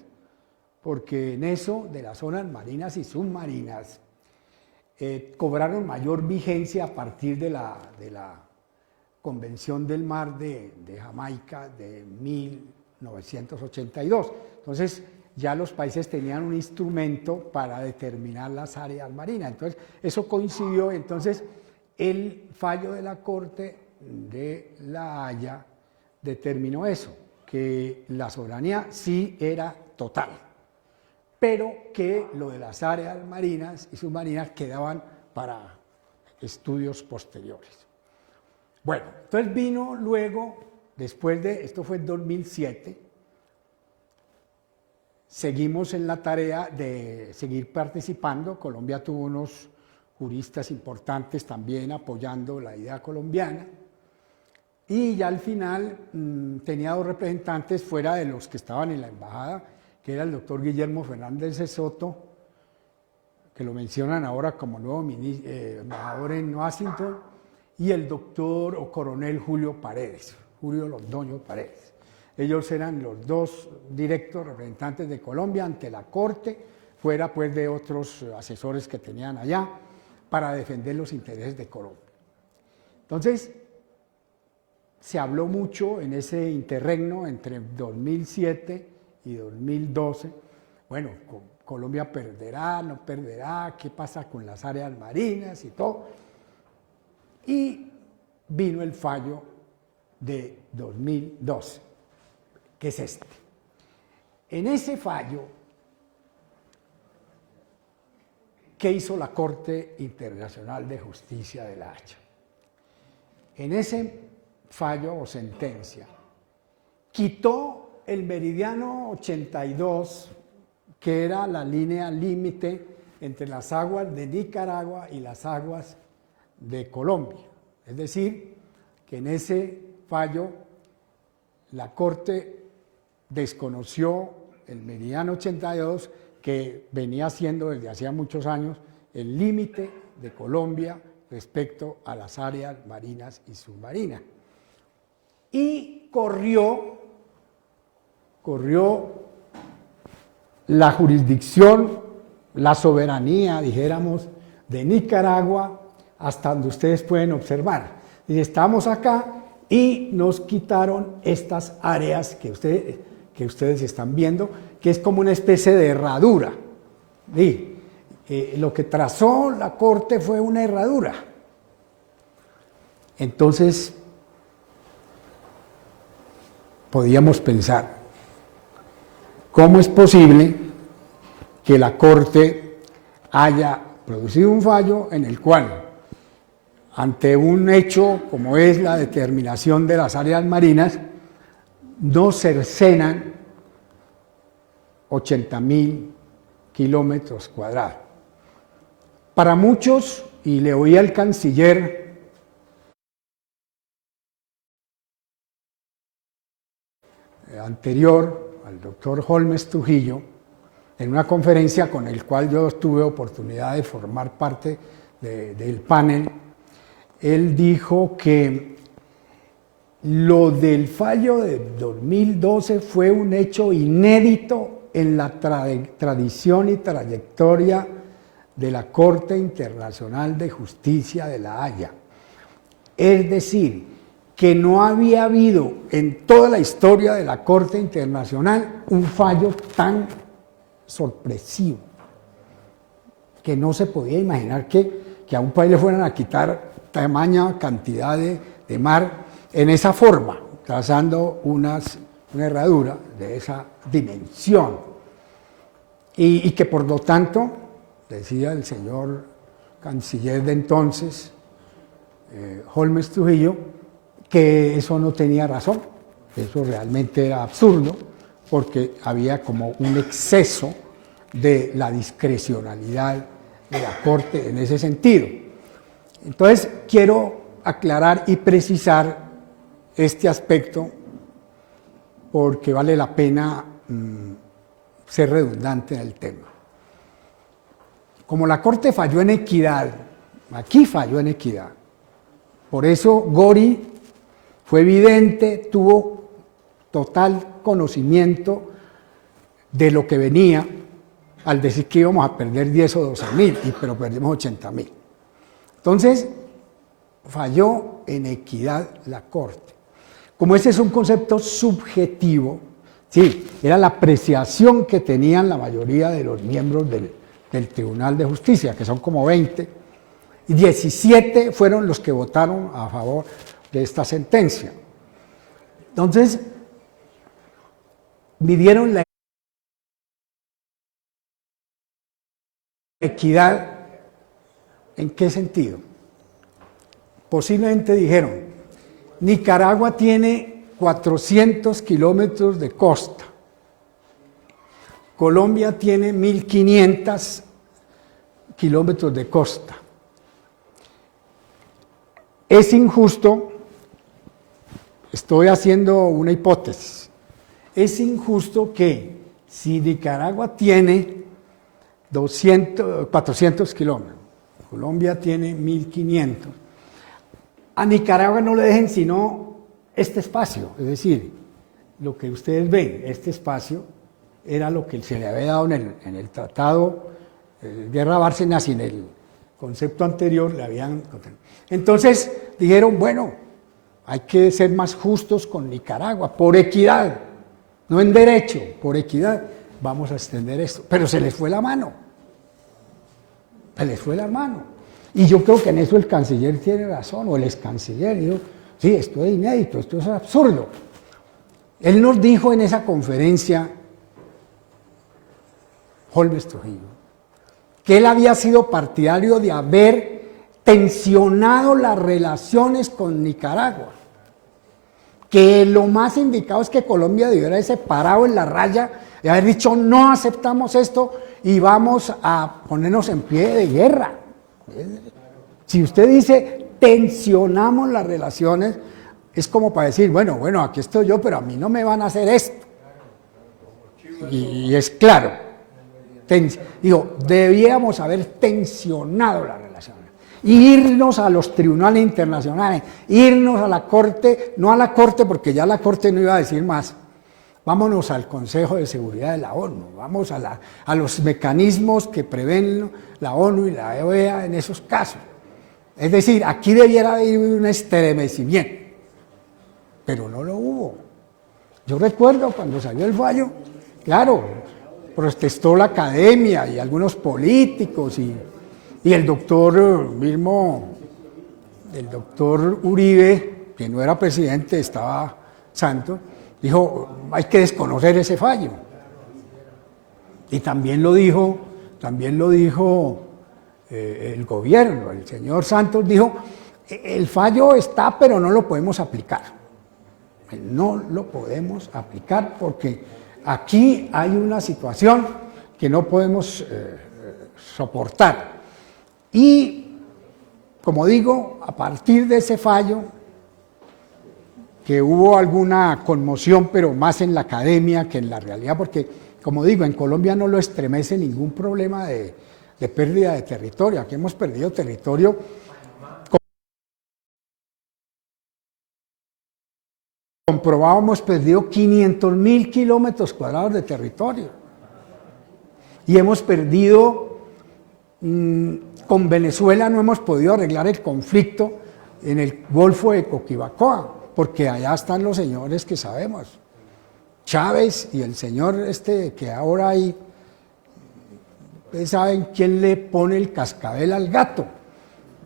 porque en eso de las zonas marinas y submarinas cobraron mayor vigencia a partir de la Convención del Mar de Jamaica de 1982. Entonces, ya los países tenían un instrumento para determinar las áreas marinas. Entonces, eso coincidió. Entonces, el fallo de la Corte de La Haya determinó eso, que la soberanía sí era total, pero que lo de las áreas marinas y submarinas quedaban para estudios posteriores. Bueno, entonces vino luego, después de, esto fue en 2007, seguimos en la tarea de seguir participando. Colombia tuvo unos juristas importantes también apoyando la idea colombiana, y ya al final tenía dos representantes fuera de los que estaban en la embajada, que era el doctor Guillermo Fernández de Soto, que lo mencionan ahora como nuevo embajador en Washington, y el doctor o coronel Julio Londoño Paredes. Ellos eran los dos directos representantes de Colombia ante la Corte, fuera pues de otros asesores que tenían allá, para defender los intereses de Colombia. Entonces, se habló mucho en ese interregno entre 2007 y 2012, bueno, Colombia perderá, no perderá, qué pasa con las áreas marinas y todo. Y vino el fallo de 2012, que es este. En ese fallo, ¿qué hizo la Corte Internacional de Justicia de La Haya? En ese fallo o sentencia, quitó el meridiano 82, que era la línea límite entre las aguas de Nicaragua y las aguas de Colombia. Es decir, que en ese fallo la Corte desconoció el meridiano 82, que venía siendo desde hacía muchos años el límite de Colombia respecto a las áreas marinas y submarinas. Y corrió la jurisdicción, la soberanía, dijéramos, de Nicaragua hasta donde ustedes pueden observar. Y estamos acá y nos quitaron estas áreas que ustedes están viendo, que es como una especie de herradura. ¿Sí? Lo que trazó la Corte fue una herradura. Entonces, podíamos pensar, ¿cómo es posible que la Corte haya producido un fallo en el cual, ante un hecho como es la determinación de las áreas marinas, no cercenan 80.000 kilómetros cuadrados? Para muchos, y le oí al canciller anterior, al doctor Holmes Trujillo, en una conferencia con el cual yo tuve oportunidad de formar parte del panel, él dijo que lo del fallo de 2012 fue un hecho inédito en la tradición y trayectoria de la Corte Internacional de Justicia de La Haya. Es decir, que no había habido en toda la historia de la Corte Internacional un fallo tan sorpresivo, que no se podía imaginar que a un país le fueran a quitar tamaña cantidad de mar en esa forma, trazando una herradura de esa dimensión. Y que por lo tanto, decía el señor canciller de entonces, Holmes Trujillo, que eso no tenía razón, eso realmente era absurdo, porque había como un exceso de la discrecionalidad de la Corte en ese sentido. Entonces, quiero aclarar y precisar este aspecto porque vale la pena ser redundante en el tema. Como la Corte falló en equidad, aquí falló en equidad, por eso Gori fue evidente, tuvo total conocimiento de lo que venía al decir que íbamos a perder 10 o 12.000, pero perdimos 80.000. Entonces, falló en equidad la Corte. Como ese es un concepto subjetivo, sí, era la apreciación que tenían la mayoría de los miembros del Tribunal de Justicia, que son como 20, y 17 fueron los que votaron a favor de esta sentencia. Entonces, midieron la equidad, ¿en qué sentido? Posiblemente dijeron, Nicaragua tiene 400 kilómetros de costa, Colombia tiene 1.500 kilómetros de costa. Es injusto, estoy haciendo una hipótesis, es injusto que si Nicaragua tiene 400 kilómetros, Colombia tiene 1.500, a Nicaragua no le dejen sino este espacio, es decir, lo que ustedes ven, este espacio era lo que se le había dado en el tratado de Guerra Bárcenas y en el concepto anterior le habían... Entonces dijeron, bueno, hay que ser más justos con Nicaragua, por equidad, no en derecho, por equidad, vamos a extender esto. Pero se les fue la mano, se les fue la mano. Y yo creo que en eso el canciller tiene razón, o el ex canciller, dijo, sí, esto es inédito, esto es absurdo. Él nos dijo en esa conferencia, Holmes Trujillo, que él había sido partidario de haber tensionado las relaciones con Nicaragua, que lo más indicado es que Colombia debiera haberse parado en la raya y haber dicho no aceptamos esto y vamos a ponernos en pie de guerra. Si usted dice tensionamos las relaciones, es como para decir, bueno, aquí estoy yo, pero a mí no me van a hacer esto. Y es claro, debíamos haber tensionado las relaciones, irnos a los tribunales internacionales, irnos a la Corte, no a la Corte porque ya la Corte no iba a decir más, vámonos al Consejo de Seguridad de la ONU, vamos a los mecanismos que prevén la ONU y la OEA en esos casos. Es decir, aquí debiera haber un estremecimiento. pero no lo hubo. Yo recuerdo cuando salió el fallo, claro, protestó la academia y algunos políticos y el doctor mismo, el doctor Uribe, que no era presidente, estaba santo, dijo, hay que desconocer ese fallo. Y también lo dijo el gobierno, el señor Santos dijo, el fallo está, pero no lo podemos aplicar. No lo podemos aplicar porque aquí hay una situación que no podemos soportar. Y, como digo, a partir de ese fallo, que hubo alguna conmoción, pero más en la academia que en la realidad, porque, como digo, en Colombia no lo estremece ningún problema de pérdida de territorio. Aquí hemos perdido territorio. Comprobado, hemos perdido 500.000 kilómetros cuadrados de territorio. Y hemos perdido, con Venezuela no hemos podido arreglar el conflicto en el Golfo de Coquibacoa, porque allá están los señores que sabemos, Chávez y el señor que ahora hay, ustedes saben quién le pone el cascabel al gato.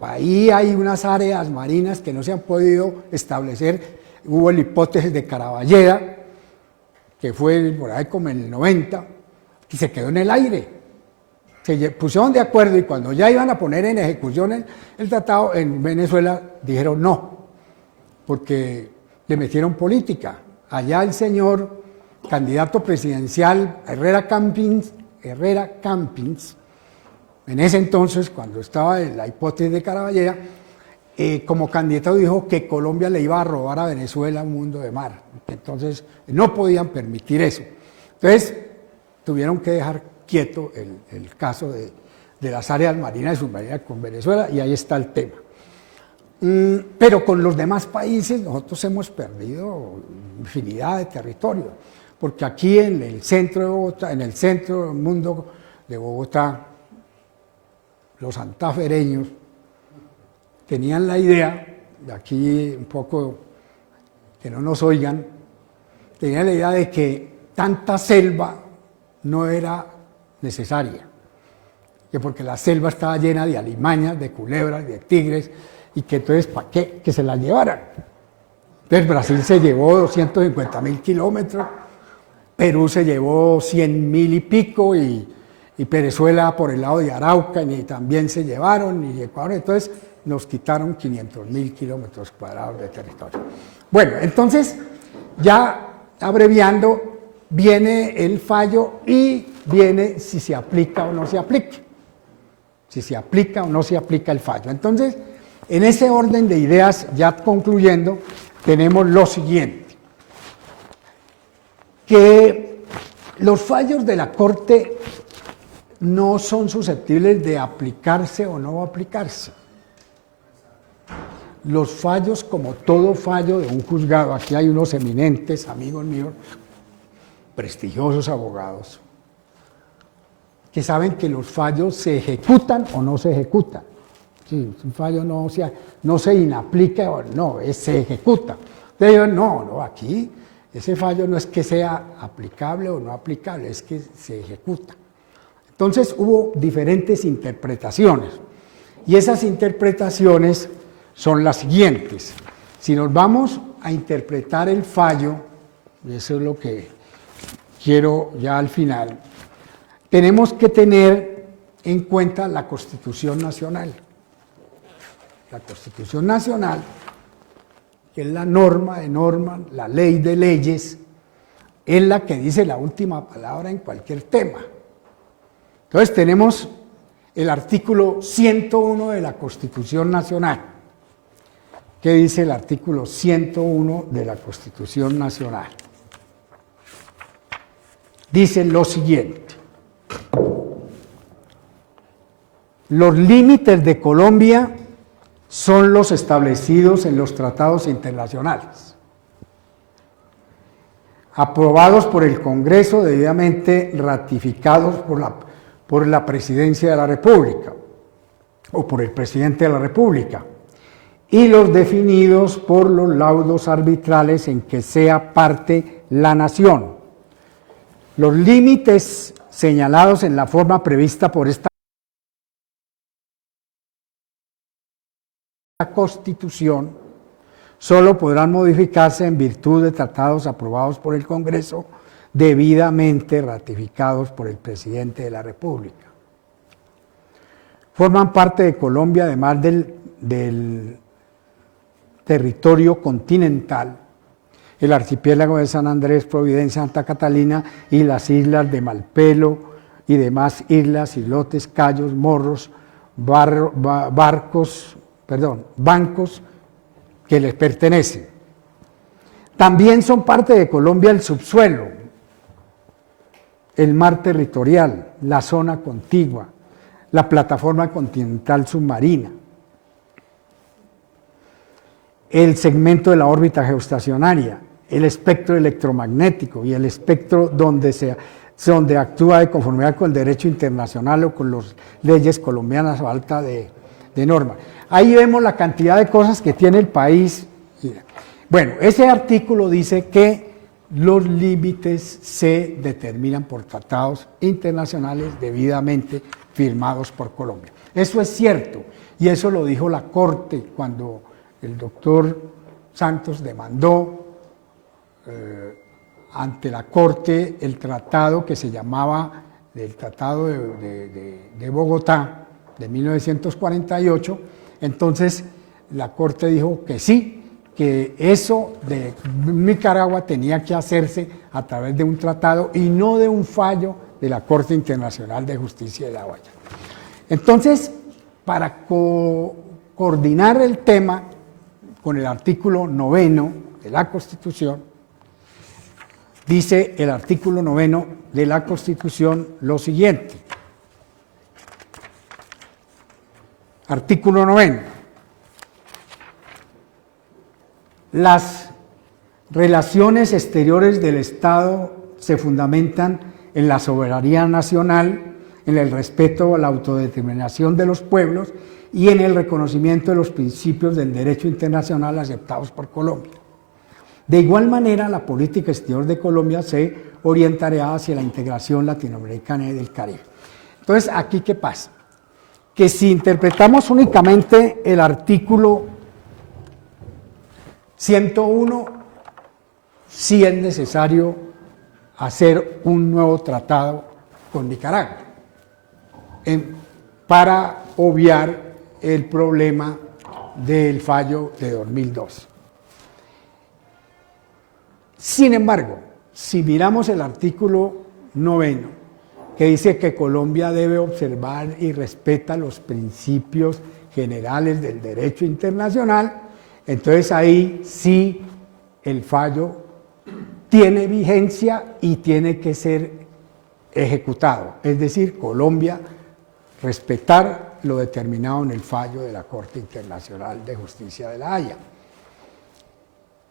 Ahí hay unas áreas marinas que no se han podido establecer. Hubo la hipótesis de Caraballeda, que fue por ahí como en el 90, y se quedó en el aire. Se pusieron de acuerdo y cuando ya iban a poner en ejecución el tratado en Venezuela, dijeron no, porque le metieron política. Allá el señor candidato presidencial Herrera Campins, en ese entonces, cuando estaba en la hipótesis de Caraballeda, como candidato dijo que Colombia le iba a robar a Venezuela un mundo de mar. Entonces, no podían permitir eso. Entonces, tuvieron que dejar quieto el caso de las áreas marinas y submarinas con Venezuela, y ahí está el tema. Pero con los demás países nosotros hemos perdido infinidad de territorio, porque aquí en el centro de Bogotá, en el centro del mundo de Bogotá, los santafereños tenían la idea, de aquí un poco que no nos oigan, tenían la idea de que tanta selva no era necesaria, que porque la selva estaba llena de alimañas, de culebras, de tigres, y que entonces, ¿para qué? Que se las llevaran. Entonces Brasil se llevó 250.000 kilómetros, Perú se llevó 100.000 y pico, y Venezuela por el lado de Arauca y también se llevaron, y Ecuador, entonces nos quitaron 500.000 kilómetros cuadrados de territorio. Bueno, entonces, ya abreviando, viene el fallo y viene si se aplica o no se aplica. Si se aplica o no se aplica el fallo. Entonces, en ese orden de ideas, ya concluyendo, tenemos lo siguiente. Que los fallos de la Corte no son susceptibles de aplicarse o no aplicarse. Los fallos, como todo fallo de un juzgado, aquí hay unos eminentes amigos míos, prestigiosos abogados, que saben que los fallos se ejecutan o no se ejecutan. Sí, un fallo no se inaplica o no, se ejecuta. Entonces, no, aquí ese fallo no es que sea aplicable o no aplicable, es que se ejecuta. Entonces hubo diferentes interpretaciones, y esas interpretaciones son las siguientes. Si nos vamos a interpretar el fallo, y eso es lo que quiero ya al final, tenemos que tener en cuenta la Constitución Nacional. La Constitución Nacional, que es la norma de normas, la ley de leyes, es la que dice la última palabra en cualquier tema. Entonces tenemos el artículo 101 de la Constitución Nacional. ¿Qué dice el artículo 101 de la Constitución Nacional? Dice lo siguiente: los límites de Colombia son los establecidos en los tratados internacionales, aprobados por el Congreso, debidamente ratificados por la Presidencia de la República o por el Presidente de la República, y los definidos por los laudos arbitrales en que sea parte la nación. Los límites señalados en la forma prevista por esta Constitución solo podrán modificarse en virtud de tratados aprobados por el Congreso, debidamente ratificados por el Presidente de la República. Forman parte de Colombia, además del territorio continental, el archipiélago de San Andrés, Providencia, Santa Catalina y las islas de Malpelo y demás islas, islotes, cayos, morros, bancos que les pertenecen. También son parte de Colombia el subsuelo, el mar territorial, la zona contigua, la plataforma continental submarina, el segmento de la órbita geoestacionaria, el espectro electromagnético y el espectro donde actúa de conformidad con el derecho internacional o con las leyes colombianas a falta de norma. Ahí vemos la cantidad de cosas que tiene el país. Bueno, ese artículo dice que los límites se determinan por tratados internacionales debidamente firmados por Colombia. Eso es cierto, y eso lo dijo la Corte cuando el doctor Santos demandó ante la Corte el tratado que se llamaba el Tratado de Bogotá de 1948. Entonces la Corte dijo que sí, que eso de Nicaragua tenía que hacerse a través de un tratado y no de un fallo de la Corte Internacional de Justicia de La Haya. Entonces, para coordinar el tema con el artículo 9 de la Constitución, dice el artículo 9 de la Constitución lo siguiente. Artículo 9. Las relaciones exteriores del Estado se fundamentan en la soberanía nacional, en el respeto a la autodeterminación de los pueblos y en el reconocimiento de los principios del derecho internacional aceptados por Colombia. De igual manera, la política exterior de Colombia se orientará hacia la integración latinoamericana y del Caribe. Entonces, ¿aquí qué pasa? Que si interpretamos únicamente el artículo 101, sí es necesario hacer un nuevo tratado con Nicaragua para obviar el problema del fallo de 2002. Sin embargo, si miramos el artículo 9, que dice que Colombia debe observar y respeta los principios generales del derecho internacional, entonces ahí sí el fallo tiene vigencia y tiene que ser ejecutado. Es decir, Colombia respetar lo determinado en el fallo de la Corte Internacional de Justicia de La Haya.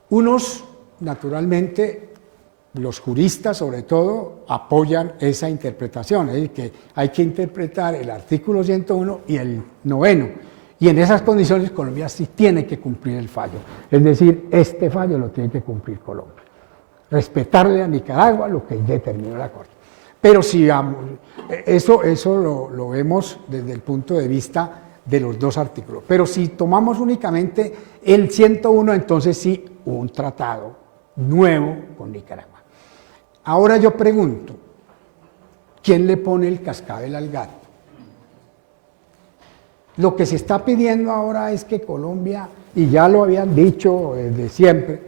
Unos, naturalmente, los juristas sobre todo, apoyan esa interpretación, es decir, que hay que interpretar el artículo 101 y el 9. Y en esas condiciones Colombia sí tiene que cumplir el fallo. Es decir, este fallo lo tiene que cumplir Colombia. Respetarle a Nicaragua lo que determinó la Corte. Pero si eso lo vemos desde el punto de vista de los dos artículos. Pero si tomamos únicamente el 101, entonces sí, un tratado nuevo con Nicaragua. Ahora yo pregunto, ¿quién le pone el cascabel al gato? Lo que se está pidiendo ahora es que Colombia, y ya lo habían dicho desde siempre,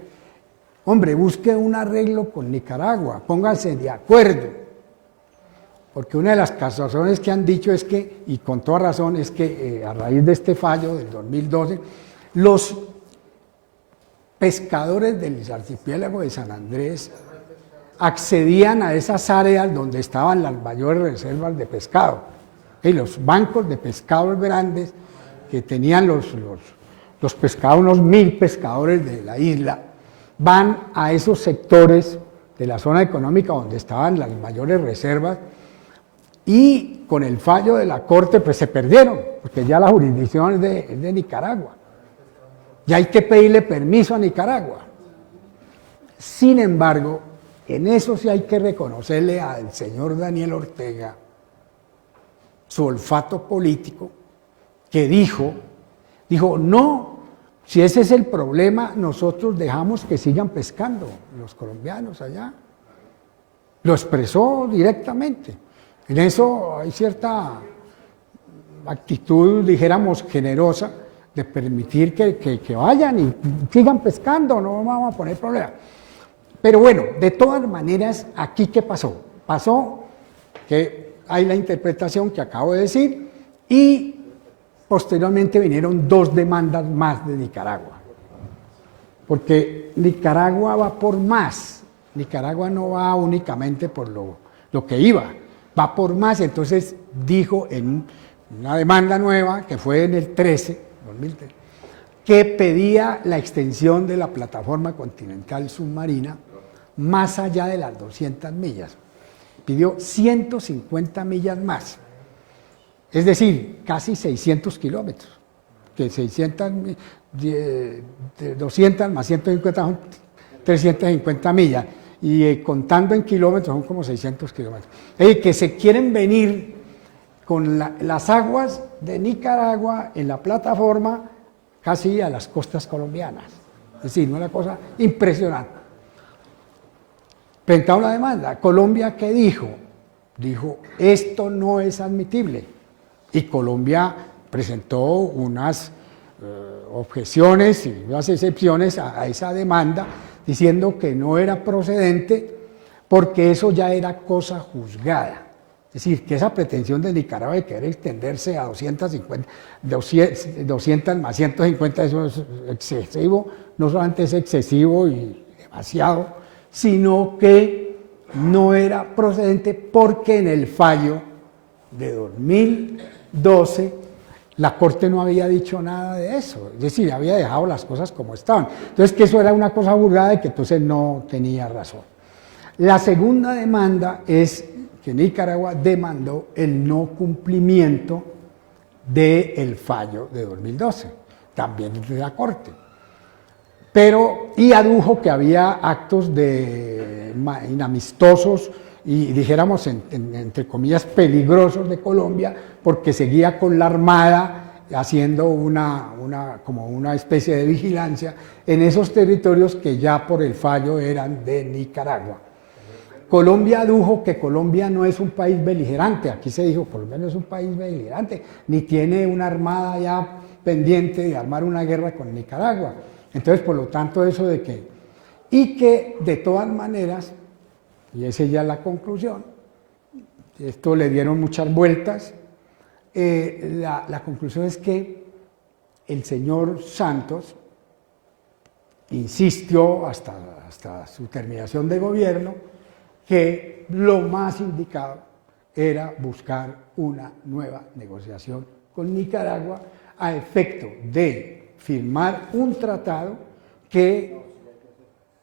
hombre, busque un arreglo con Nicaragua, pónganse de acuerdo. Porque una de las razones que han dicho es que, y con toda razón, es que a raíz de este fallo del 2012, los pescadores del archipiélago de San Andrés accedían a esas áreas donde estaban las mayores reservas de pescado. Y los bancos de pescados grandes que tenían los pescados, unos 1000 pescadores de la isla, van a esos sectores de la zona económica donde estaban las mayores reservas y con el fallo de la Corte pues se perdieron, porque ya la jurisdicción es de Nicaragua. y hay que pedirle permiso a Nicaragua. Sin embargo, en eso sí hay que reconocerle al señor Daniel Ortega su olfato político, que dijo, no, si ese es el problema, nosotros dejamos que sigan pescando los colombianos allá. Lo expresó directamente. En eso hay cierta actitud, dijéramos, generosa, de permitir que vayan y sigan pescando, no vamos a poner problema. Pero bueno, de todas maneras, ¿aquí qué pasó? Pasó que hay la interpretación que acabo de decir y posteriormente vinieron 2 demandas más de Nicaragua. Porque Nicaragua va por más. Nicaragua no va únicamente por lo que iba, va por más. Entonces dijo en una demanda nueva, que fue en el 2013, que pedía la extensión de la plataforma continental submarina más allá de las 200 millas. Pidió 150 millas más, es decir, casi 600 kilómetros, que 200 más 150 son 350 millas, y contando en kilómetros son como 600 kilómetros. Que se quieren venir con las aguas de Nicaragua en la plataforma casi a las costas colombianas. Es decir, una cosa impresionante. Frente a la demanda, Colombia, ¿qué dijo? Dijo, esto no es admitible. Y Colombia presentó unas objeciones y unas excepciones a esa demanda, diciendo que no era procedente porque eso ya era cosa juzgada. Es decir, que esa pretensión de Nicaragua de querer extenderse a 200 más 150, eso es excesivo, no solamente es excesivo y demasiado, sino que no era procedente porque en el fallo de 2012 la Corte no había dicho nada de eso, es decir, había dejado las cosas como estaban. Entonces, que eso era una cosa juzgada y que entonces no tenía razón. La segunda demanda es que Nicaragua demandó el no cumplimiento del fallo de 2012, también de la Corte. Y adujo que había actos inamistosos y dijéramos, entre comillas, peligrosos de Colombia, porque seguía con la Armada haciendo como una especie de vigilancia en esos territorios que ya por el fallo eran de Nicaragua. Colombia adujo que Colombia no es un país beligerante, aquí se dijo, Colombia no es un país beligerante, ni tiene una armada ya pendiente de armar una guerra con Nicaragua. Entonces, por lo tanto, eso de que... Y que, de todas maneras, y esa ya es la conclusión, esto le dieron muchas vueltas, la conclusión es que el señor Santos insistió hasta su terminación de gobierno que lo más indicado era buscar una nueva negociación con Nicaragua a efecto de firmar un tratado que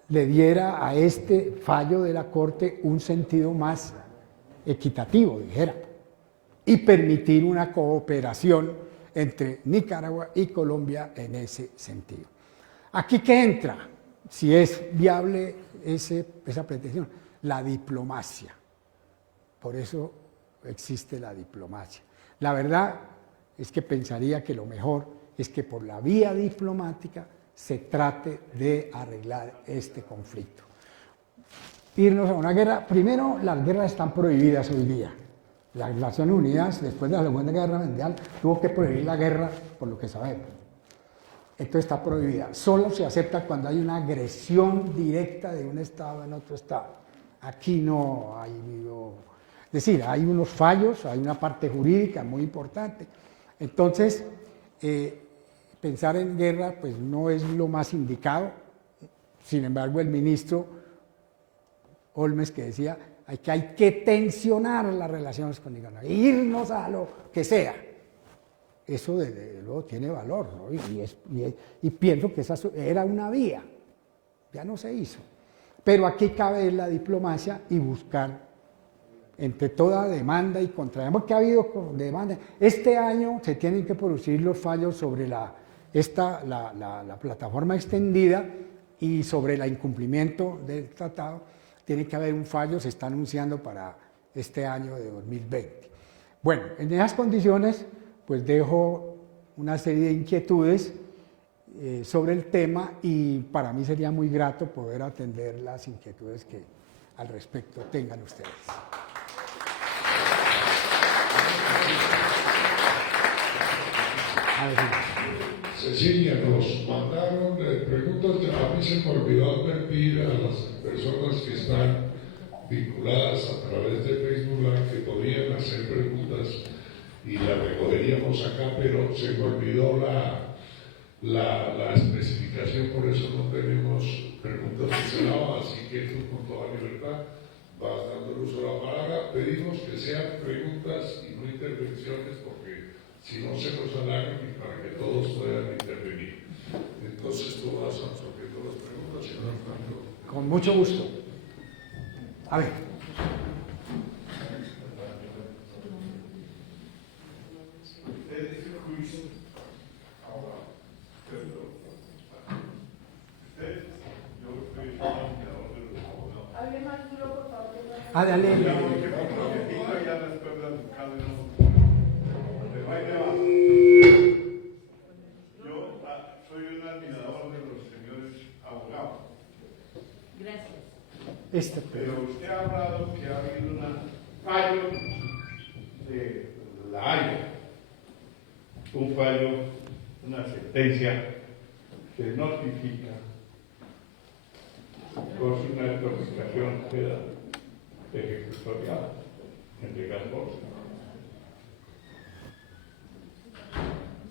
le diera a este fallo de la Corte un sentido más equitativo, dijera, y permitir una cooperación entre Nicaragua y Colombia en ese sentido. ¿Aquí qué entra? Si es viable esa pretensión, la diplomacia. Por eso existe la diplomacia. La verdad es que pensaría que lo mejor es que por la vía diplomática se trate de arreglar este conflicto. Irnos a una guerra, primero las guerras están prohibidas hoy día. Las Naciones Unidas, después de la Segunda Guerra Mundial, tuvo que prohibir la guerra, por lo que sabemos. Entonces está prohibida. Solo se acepta cuando hay una agresión directa de un Estado en otro Estado. Aquí no hay es decir, hay unos fallos, hay una parte jurídica muy importante. Entonces, pensar en guerra pues no es lo más indicado. Sin embargo, el ministro Olmes que decía que hay que tensionar las relaciones con Nicaragua, irnos a lo que sea. Eso desde luego tiene valor, ¿no? Y pienso que esa era una vía, ya no se hizo. Pero aquí cabe la diplomacia y buscar entre toda demanda y contrademanda, porque ha habido demanda. Este año se tienen que producir los fallos sobre la la plataforma extendida, y sobre el incumplimiento del tratado tiene que haber un fallo, se está anunciando para este año de 2020. Bueno, en esas condiciones pues dejo una serie de inquietudes sobre el tema, y para mí sería muy grato poder atender las inquietudes que al respecto tengan ustedes. Cecilia, nos mandaron preguntas, a mí se me olvidó advertir a las personas que están vinculadas a través de Facebook Live que podían hacer preguntas y las recogeríamos acá, pero se me olvidó la especificación, por eso no tenemos preguntas en Senado, así que tú con toda libertad vas dando el uso de la palabra. Pedimos que sean preguntas y no intervenciones, porque si no se nos alargan y para que todos puedan intervenir. Entonces tú vas absorbiendo las preguntas, señor Armando. Con mucho gusto. A ver. Dale. Soy un admirador de los señores abogados. Gracias. Pero usted ha hablado que ha habido un fallo de la Haya, un fallo, una sentencia que notifica con una notificación ejecutorial en legal bolsa.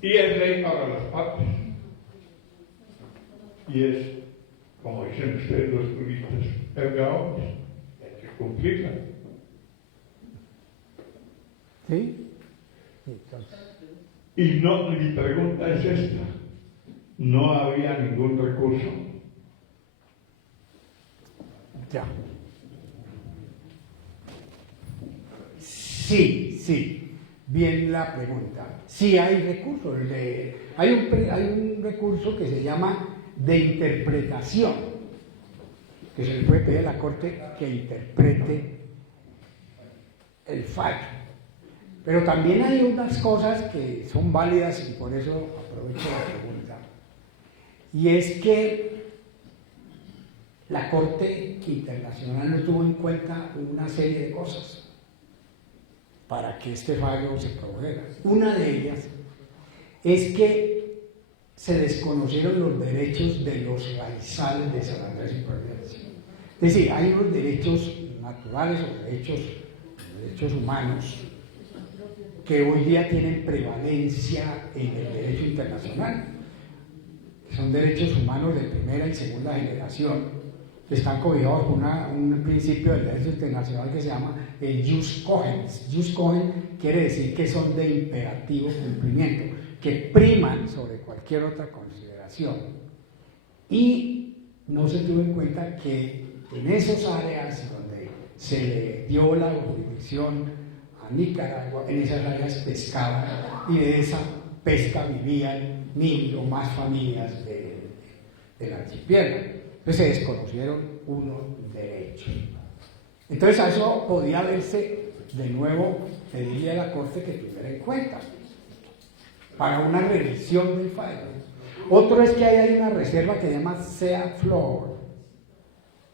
Y es ley para las partes. Y es, como dicen ustedes los juristas, erga omnes, hay que cumplirla. ¿Sí? Entonces. Y no, mi pregunta es esta: no había ningún recurso. Ya. Sí. Bien la pregunta. Sí hay recursos. Hay un recurso que se llama de interpretación, que se le puede pedir a la Corte que interprete el fallo. Pero también hay unas cosas que son válidas, y por eso aprovecho la pregunta. Y es que la Corte Internacional no tuvo en cuenta una serie de cosas para que este fallo se produjera. Una de ellas es que se desconocieron los derechos de los raizales de San Andrés y Providencia. Es decir, hay unos derechos naturales o derechos humanos que hoy día tienen prevalencia en el derecho internacional. Son derechos humanos de primera y segunda generación, que están cobijados por un principio del derecho internacional que se llama el jus cogens. Jus cogens quiere decir que son de imperativo cumplimiento, que priman sobre cualquier otra consideración. Y no se tuvo en cuenta que en esas áreas donde se le dio la jurisdicción a Nicaragua, en esas áreas pescaban, y de esa pesca vivían 1000 o más familias del archipiélago. Entonces se desconocieron unos derechos. Entonces a eso podía verse, de nuevo, pedirle a la Corte que tuviera en cuenta para una revisión del fallo. Otro es que hay una reserva que se llama Sea Floor,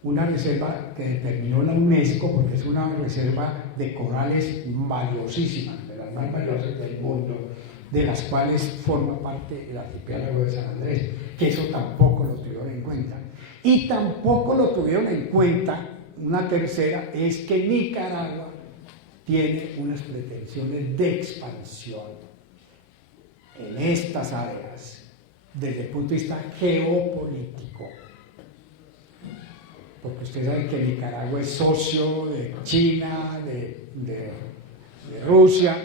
una reserva que determinó la UNESCO porque es una reserva de corales valiosísimas, de las más valiosas del mundo, de las cuales forma parte el archipiélago de San Andrés, que eso tampoco lo tuvieron en cuenta. Y tampoco lo tuvieron en cuenta, una tercera, es que Nicaragua tiene unas pretensiones de expansión en estas áreas desde el punto de vista geopolítico. Porque ustedes saben que Nicaragua es socio de China, de Rusia.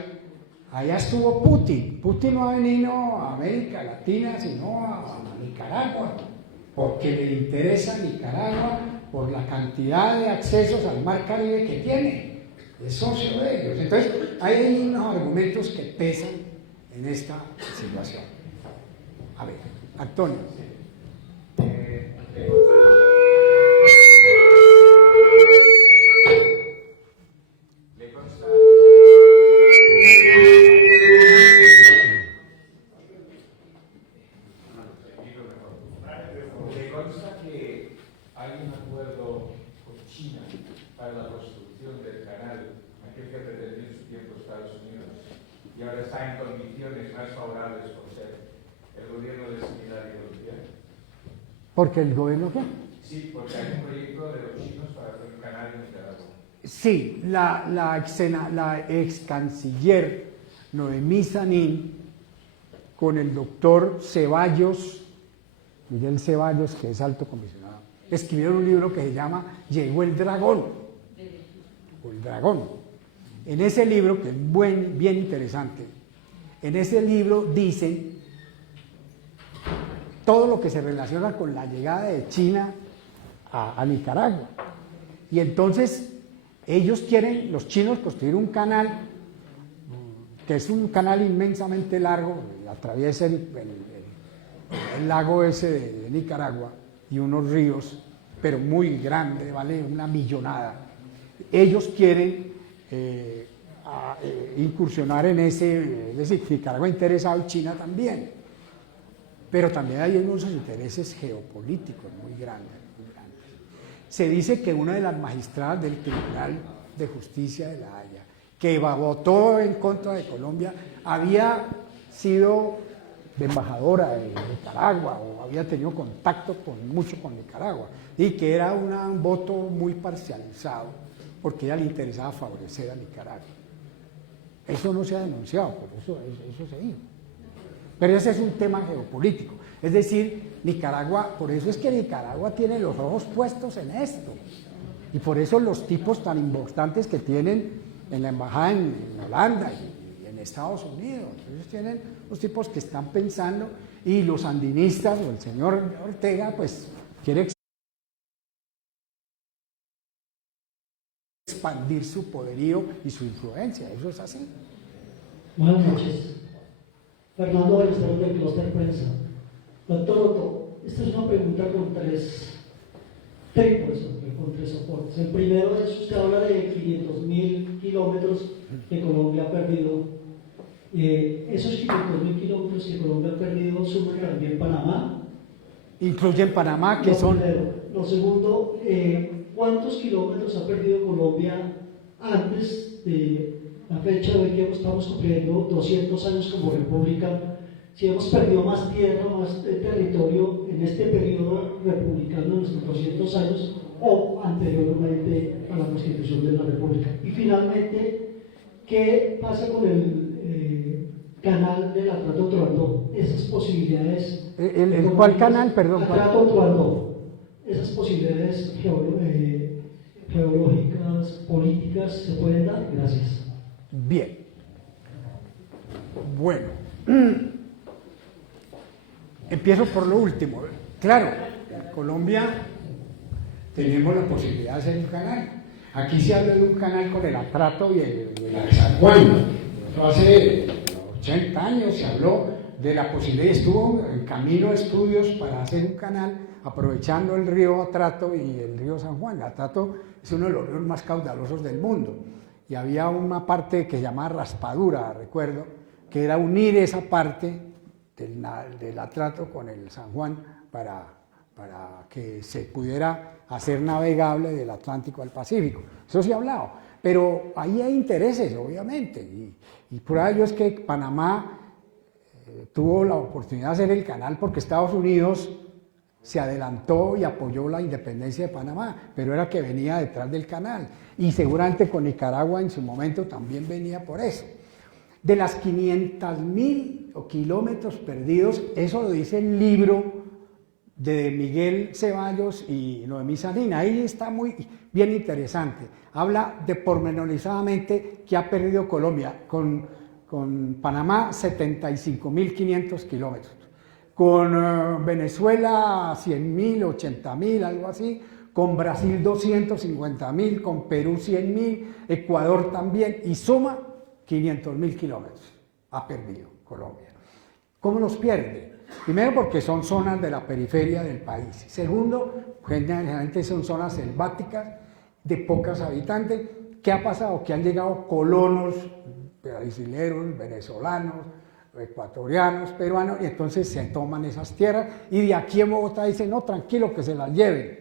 Allá estuvo Putin. Putin no ha venido a América Latina, sino a Nicaragua, porque le interesa a Nicaragua por la cantidad de accesos al Mar Caribe que tiene. Es socio de ellos. Entonces, hay unos argumentos que pesan en esta situación. A ver, Antonio. Me consta que hay un acuerdo con China para la construcción del canal, aquel que pretendió en su tiempo Estados Unidos, y ahora está en condiciones más favorables por ser el gobierno de similar ideología. ¿Porque el gobierno qué? Sí, porque hay un proyecto de los chinos para hacer un canal en Nicaragua. Sí, la ex canciller Noemí Sanín con el doctor Ceballos, Miguel Ceballos, que es alto comisionado, escribieron un libro que se llama Llegó el dragón, o el dragón. En ese libro, que es bien interesante, en ese libro dicen todo lo que se relaciona con la llegada de China a Nicaragua. Y entonces ellos quieren, los chinos, construir un canal, que es un canal inmensamente largo, atraviesa el lago ese de Nicaragua y unos ríos, pero muy grande, vale una millonada. Ellos quieren incursionar en ese, es decir, Nicaragua interesado y China también, pero también hay unos intereses geopolíticos muy grandes, muy grandes. Se dice que una de las magistradas del Tribunal de Justicia de La Haya, que votó en contra de Colombia, había sido embajadora de Nicaragua o había tenido contacto mucho con Nicaragua, y que era un voto muy parcializado porque a ella le interesaba favorecer a Nicaragua. Eso no se ha denunciado, pero eso se dijo. Pero ese es un tema geopolítico. Es decir, Nicaragua, por eso es que Nicaragua tiene los ojos puestos en esto. Y por eso los tipos tan importantes que tienen en la embajada en Holanda y en Estados Unidos. Ellos tienen los tipos que están pensando, y los sandinistas o el señor Ortega, pues quiere expandir su poderío y su influencia. Eso es así. Buenas noches. Fernando Ballesteros del Clúster Prensa. Doctor Otto, esta es una pregunta con tres soportes. El primero es, usted habla de 500.000 kilómetros que Colombia ha perdido. Esos 500.000 kilómetros que Colombia ha perdido suman también Panamá. Incluyen Panamá, que son... Lo segundo, ¿cuántos kilómetros ha perdido Colombia antes de la fecha de que estamos cumpliendo 200 años como república? Si hemos perdido más tierra, más territorio en este periodo republicano de nuestros 200 años o anteriormente a la constitución de la república. Y finalmente, ¿qué pasa con el canal del Atrato-Toronto? Esas posibilidades... ¿Cuál canal? Perdón. Atrato-Toronto. Esas posibilidades geológicas, políticas, ¿se pueden dar? Gracias. Bien. Bueno. Empiezo por lo último. Claro, en Colombia tenemos la posibilidad de hacer un canal. Aquí se habla de un canal con el Atrato y el San Juan. Hace 80 años se habló de la posibilidad, estuvo en camino de estudios para hacer un canal aprovechando el río Atrato y el río San Juan. El Atrato es uno de los ríos más caudalosos del mundo. Y había una parte que se llamaba Raspadura, recuerdo, que era unir esa parte del Atrato con el San Juan para que se pudiera hacer navegable del Atlántico al Pacífico. Eso se ha hablado, pero ahí hay intereses, obviamente, y prueba de ello es que Panamá tuvo la oportunidad de hacer el canal porque Estados Unidos se adelantó y apoyó la independencia de Panamá, pero era que venía detrás del canal, y seguramente con Nicaragua en su momento también venía por eso. De las 500.000 kilómetros perdidos, eso lo dice el libro de Miguel Ceballos y Noemí Sanín. Ahí está muy bien interesante. Habla de pormenorizadamente que ha perdido Colombia. Con Panamá 75.500 kilómetros. Con Venezuela 100.000, 80.000, algo así. Con Brasil 250.000, con Perú 100.000, Ecuador también, y suma 500.000 kilómetros ha perdido Colombia. ¿Cómo los pierde? Primero porque son zonas de la periferia del país. Segundo, generalmente son zonas selváticas de pocos habitantes. ¿Qué ha pasado? Que han llegado colonos brasileños, venezolanos, ecuatorianos, peruanos, y entonces se toman esas tierras y de aquí en Bogotá dicen, no, tranquilo, que se las lleven.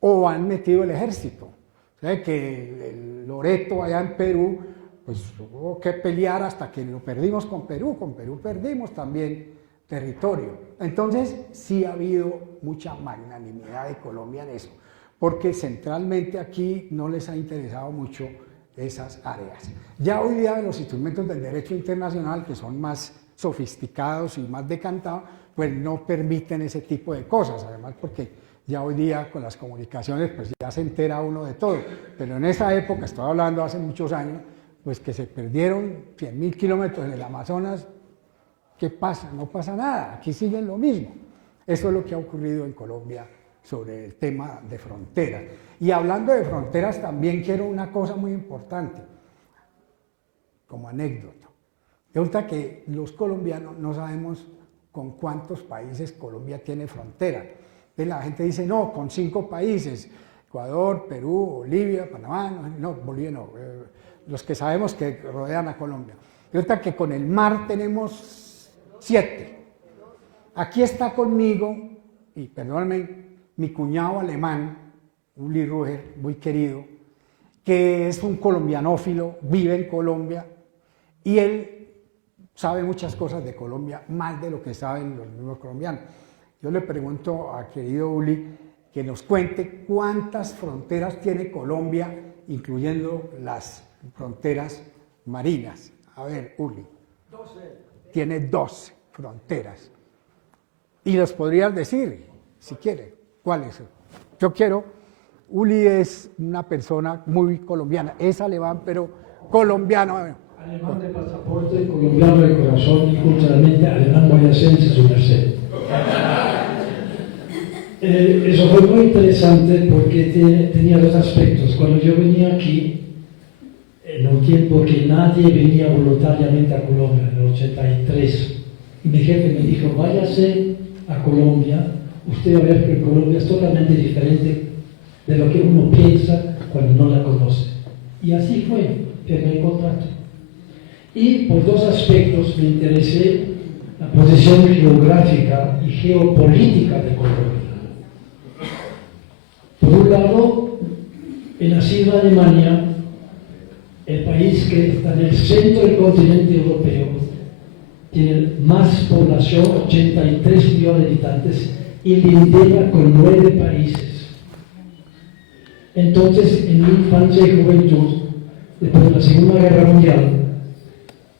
O han metido el ejército. O sea, que el Loreto allá en Perú, pues hubo que pelear hasta que lo perdimos con Perú perdimos también territorio. Entonces sí ha habido mucha magnanimidad de Colombia en eso, porque centralmente aquí no les ha interesado mucho esas áreas. Ya hoy día los instrumentos del derecho internacional, que son más sofisticados y más decantados, pues no permiten ese tipo de cosas, además porque ya hoy día con las comunicaciones pues ya se entera uno de todo, pero en esa época, estoy hablando hace muchos años, pues que se perdieron 100.000 kilómetros en el Amazonas. ¿Qué pasa? No pasa nada, aquí siguen lo mismo. Eso es lo que ha ocurrido en Colombia sobre el tema de fronteras. Y hablando de fronteras también quiero una cosa muy importante, como anécdota. Resulta que los colombianos no sabemos con cuántos países Colombia tiene frontera. Entonces la gente dice, no, con 5 países, Ecuador, Perú, Bolivia, Panamá, no, Bolivia no, los que sabemos que rodean a Colombia. Resulta que con el mar tenemos 7. Aquí está conmigo, y perdónenme, mi cuñado alemán, Uli Ruger, muy querido, que es un colombianófilo, vive en Colombia, y él sabe muchas cosas de Colombia, más de lo que saben los mismos colombianos. Yo le pregunto a querido Uli que nos cuente cuántas fronteras tiene Colombia, incluyendo las fronteras marinas. A ver, Uli. 12. Tiene 12 fronteras. Y los podrías decir, si quiere, cuáles. Yo quiero, Uli es una persona muy colombiana, es alemán, pero colombiano. Alemán de pasaporte, colombiano de corazón y culturalmente alemán boyacense, su merced. Eso fue muy interesante porque tenía 2 aspectos. Cuando yo venía aquí, en un tiempo que nadie venía voluntariamente a Colombia, en el 83, y mi jefe me dijo, váyase a Colombia, usted va a ver que Colombia es totalmente diferente de lo que uno piensa cuando no la conoce. Y así fue, firmé el contrato. Y por 2 aspectos me interesé la posición geográfica y geopolítica de Colombia. Por un lado, he nacido en Alemania, el país que está en el centro del continente europeo, tiene más población, 83 millones de habitantes, y lidera con 9 países. Entonces, en mi infancia y juventud, después de la Segunda Guerra Mundial,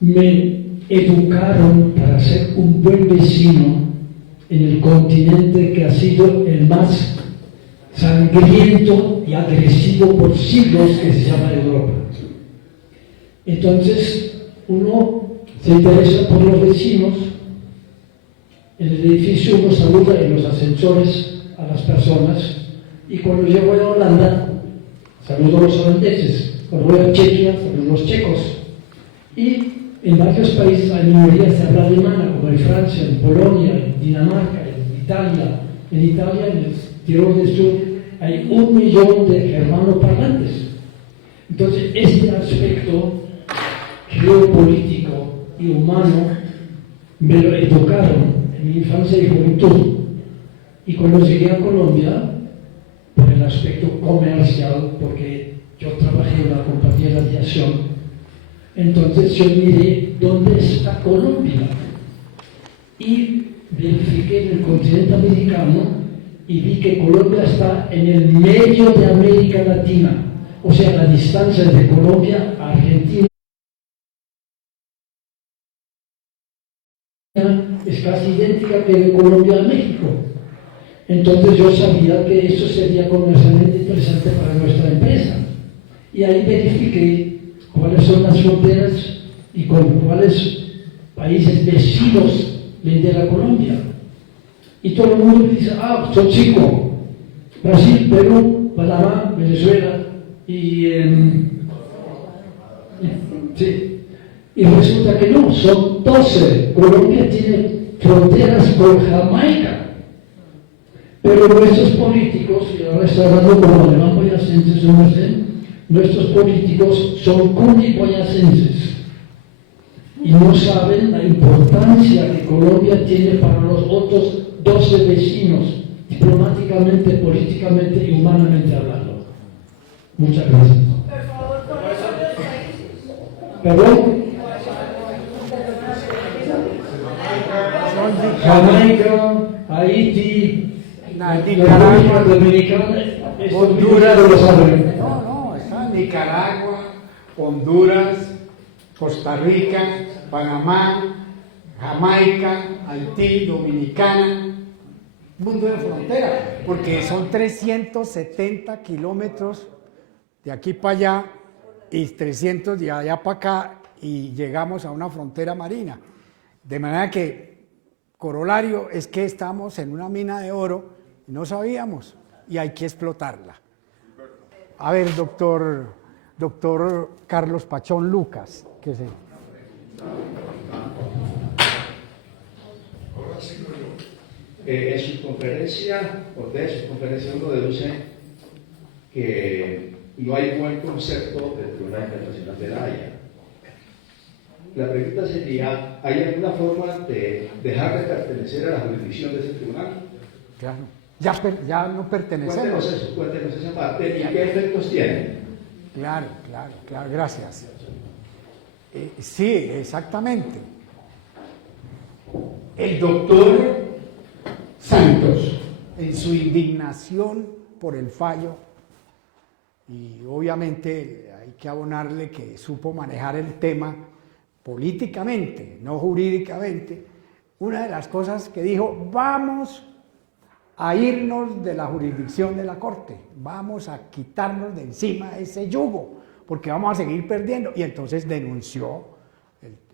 me educaron para ser un buen vecino en el continente que ha sido el más sangriento y agresivo por siglos, que se llama Europa. Entonces, uno se interesa por los vecinos. En el edificio uno saluda en los ascensores a las personas, y cuando llego a Holanda, saludo a los holandeses. Cuando voy a Chequia, saludo a los checos. Y en varios países hay minorías de habla alemana, como en Francia, en Polonia, en Dinamarca, en Italia. En Italia, en el Tirol del Sur, hay 1 millón de germanoparlantes. Entonces, este aspecto geopolítico y humano me lo educaron en mi infancia y juventud. Y cuando llegué a Colombia, por el aspecto comercial, porque yo trabajé en una compañía de aviación, entonces yo miré dónde está Colombia y verifiqué en el continente americano y vi que Colombia está en el medio de América Latina, o sea, la distancia de Colombia a Argentina es casi idéntica que de Colombia a México. Entonces yo sabía que eso sería comercialmente interesante para nuestra empresa. Y ahí verifiqué cuáles son las fronteras y con cuáles países vecinos lidera Colombia. Y todo el mundo dice, ah, son 5. Brasil, Perú, Panamá, Venezuela y... sí. Y resulta que no, son 12. Colombia tiene fronteras con Jamaica. Pero nuestros políticos, y ahora estoy hablando como alemán boyacense, nuestros políticos son cundiboyacenses y no saben la importancia que Colombia tiene para los otros 12 vecinos, diplomáticamente, políticamente y humanamente hablando. Muchas gracias. ¿Perdón? Jamaica, Haití, República Dominicana, Honduras, lo saben. no, está Nicaragua, Honduras, Costa Rica, Panamá, Jamaica, Haití, Dominicana, mundo de frontera, porque son 370 kilómetros de aquí para allá y 300 de allá para acá y llegamos a una frontera marina. De manera que corolario es que estamos en una mina de oro y no sabíamos y hay que explotarla. A ver, doctor Carlos Pachón Lucas, ¿qué sé? Ahora sigo yo. En su conferencia, o de su conferencia, uno deduce que no hay buen concepto del Tribunal Internacional de La Haya. La pregunta sería, ¿hay alguna forma de dejar de pertenecer a la jurisdicción de ese tribunal? Claro, ya no pertenecemos. Cuéntenos esa parte y qué efectos tiene. Claro, gracias. Sí, exactamente. El doctor Santos, en su indignación por el fallo, y obviamente hay que abonarle que supo manejar el tema políticamente, no jurídicamente, una de las cosas que dijo, vamos a irnos de la jurisdicción de la Corte, vamos a quitarnos de encima ese yugo, porque vamos a seguir perdiendo. Y entonces denunció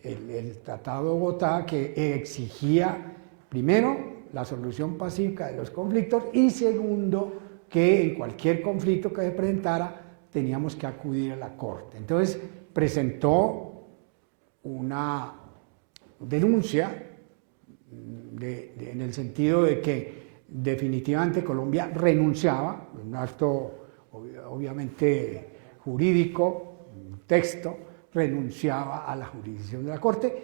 el Tratado de Bogotá, que exigía, primero, la solución pacífica de los conflictos y segundo, que en cualquier conflicto que se presentara teníamos que acudir a la Corte. Entonces presentó una denuncia en el sentido de que definitivamente Colombia renunciaba, un acto obviamente jurídico, un texto, renunciaba a la jurisdicción de la Corte,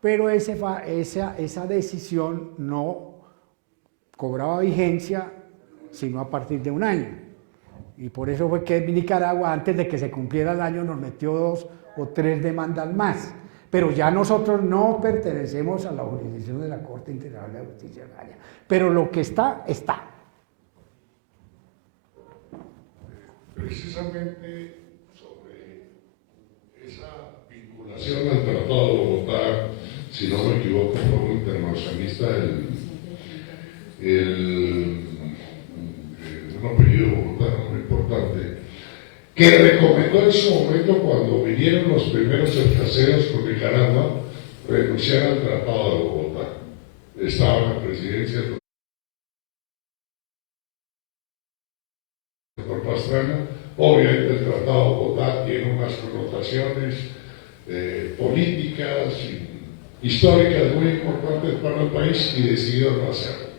pero esa decisión no cobraba vigencia sino a partir de un año. Y por eso fue que Nicaragua, antes de que se cumpliera el año, nos metió 2 o 3 demandas más. Pero ya nosotros no pertenecemos a la jurisdicción de la Corte Internacional de Justicia de La Haya. Pero lo que está, está. Precisamente sobre esa vinculación al Tratado de Bogotá, si no me equivoco, fue un internacionalista, un apellido bogotano muy importante, que recomendó en su momento, cuando vinieron los primeros cefaceros con Nicaragua, renunciar al Tratado de Bogotá. Estaba en la presidencia del doctor Pastrana. Obviamente el Tratado de Bogotá tiene unas connotaciones políticas y históricas muy importantes para el país y decidió no hacerlo.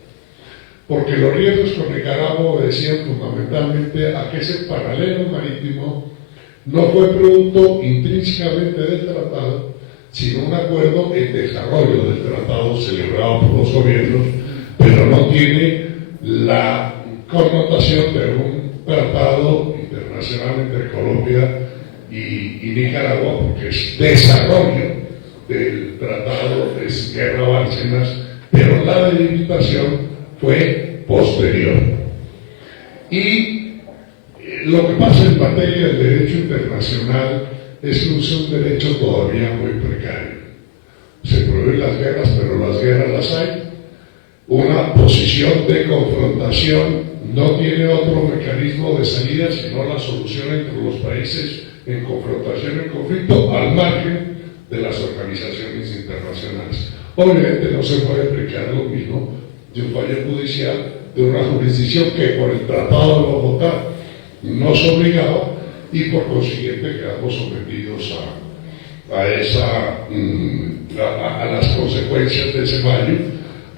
Porque los riesgos con Nicaragua obedecían fundamentalmente a que ese paralelo marítimo no fue producto intrínsecamente del tratado, sino un acuerdo en desarrollo del tratado celebrado por los gobiernos, pero no tiene la connotación de un tratado internacional entre Colombia y Nicaragua, porque es desarrollo del tratado, es guerra Bárcenas, pero la delimitación fue posterior. Y lo que pasa en materia del derecho internacional es que es un derecho todavía muy precario. Se prohíben las guerras, pero las guerras las hay. Una posición de confrontación no tiene otro mecanismo de salida sino la solución entre los países en confrontación, en conflicto, al margen de las organizaciones internacionales. Obviamente no se puede aplicar lo mismo de un fallo judicial de una jurisdicción que por el Tratado de Bogotá nos obligaba y por consiguiente quedamos sometidos a las consecuencias de ese fallo,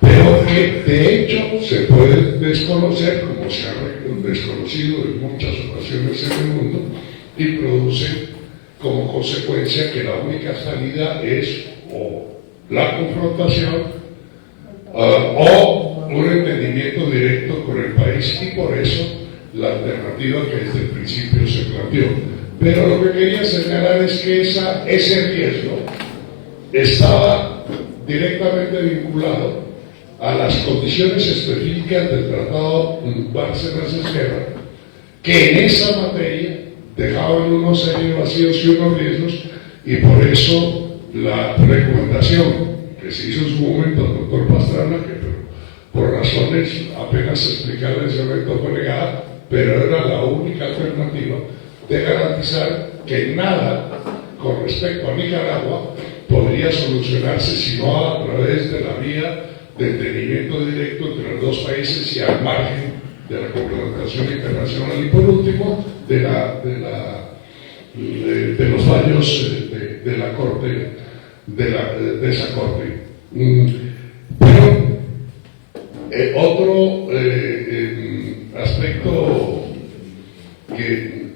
pero que de hecho se puede desconocer, como se ha desconocido en muchas ocasiones en el mundo, y produce como consecuencia que la única salida es o la confrontación o un entendimiento directo con el país, y por eso la alternativa que desde el principio se planteó. Pero lo que quería señalar es que ese riesgo estaba directamente vinculado a las condiciones específicas del Tratado Bárcenas-Esquerra, que en esa materia dejaban unos serios vacíos y unos riesgos, y por eso la recomendación que se hizo en su momento al doctor Pastrana, que por razones apenas explicadas en ese momento fue negada, pero era la única alternativa de garantizar que nada con respecto a Nicaragua podría solucionarse sino a través de la vía de entendimiento directo entre los dos países y al margen de la confrontación internacional, y por último de los fallos de la corte, de esa corte. Pero otro aspecto que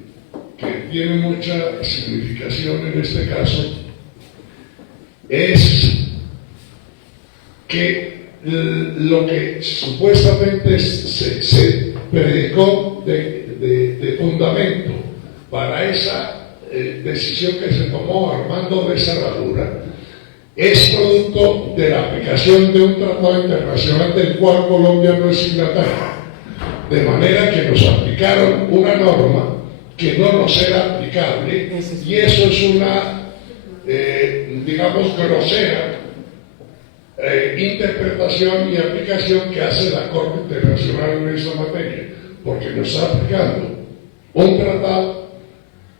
tiene mucha significación en este caso es que lo que supuestamente se predicó de fundamento para esa decisión que se tomó Armando de Cerradura es producto de la aplicación de un tratado internacional del cual Colombia no es signataria, de manera que nos aplicaron una norma que no nos era aplicable, y eso es una, digamos, grosera interpretación y aplicación que hace la Corte Internacional en esa materia, porque nos está aplicando un tratado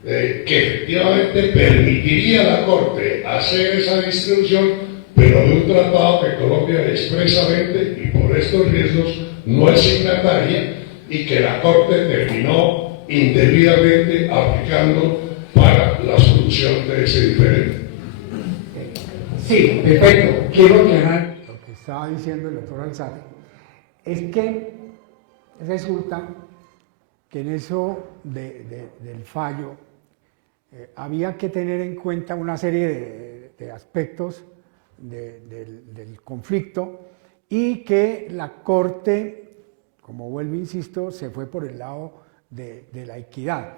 que efectivamente permitiría a la Corte hacer esa distribución, pero de un tratado que Colombia expresamente, y por estos riesgos, no es signataria, y que la Corte terminó indebidamente aplicando para la solución de ese diferendo. Sí, perfecto. Quiero aclarar lo que estaba diciendo el doctor Alzate. Es que resulta que en eso del fallo había que tener en cuenta una serie de aspectos del conflicto, y que la Corte, como vuelvo e insisto, se fue por el lado de la equidad.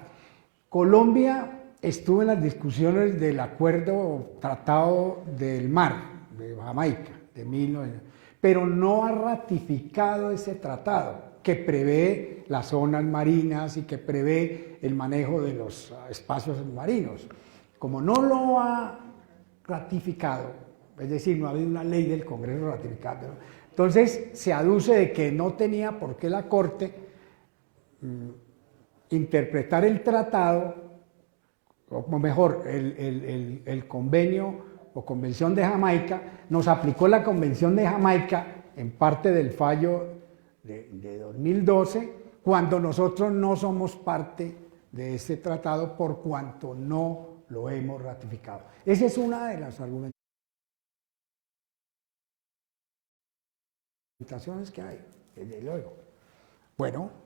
Colombia estuvo en las discusiones del acuerdo Tratado del Mar de Jamaica de 1900, pero no ha ratificado ese tratado que prevé las zonas marinas y que prevé el manejo de los espacios marinos. Como no lo ha ratificado, es decir, no ha habido una ley del Congreso ratificando, entonces se aduce de que no tenía por qué la Corte interpretar el tratado, o mejor, el convenio o convención de Jamaica. Nos aplicó la convención de Jamaica en parte del fallo de 2012, cuando nosotros no somos parte de ese tratado por cuanto no lo hemos ratificado. Esa es una de las argumentaciones que hay, desde luego. Bueno.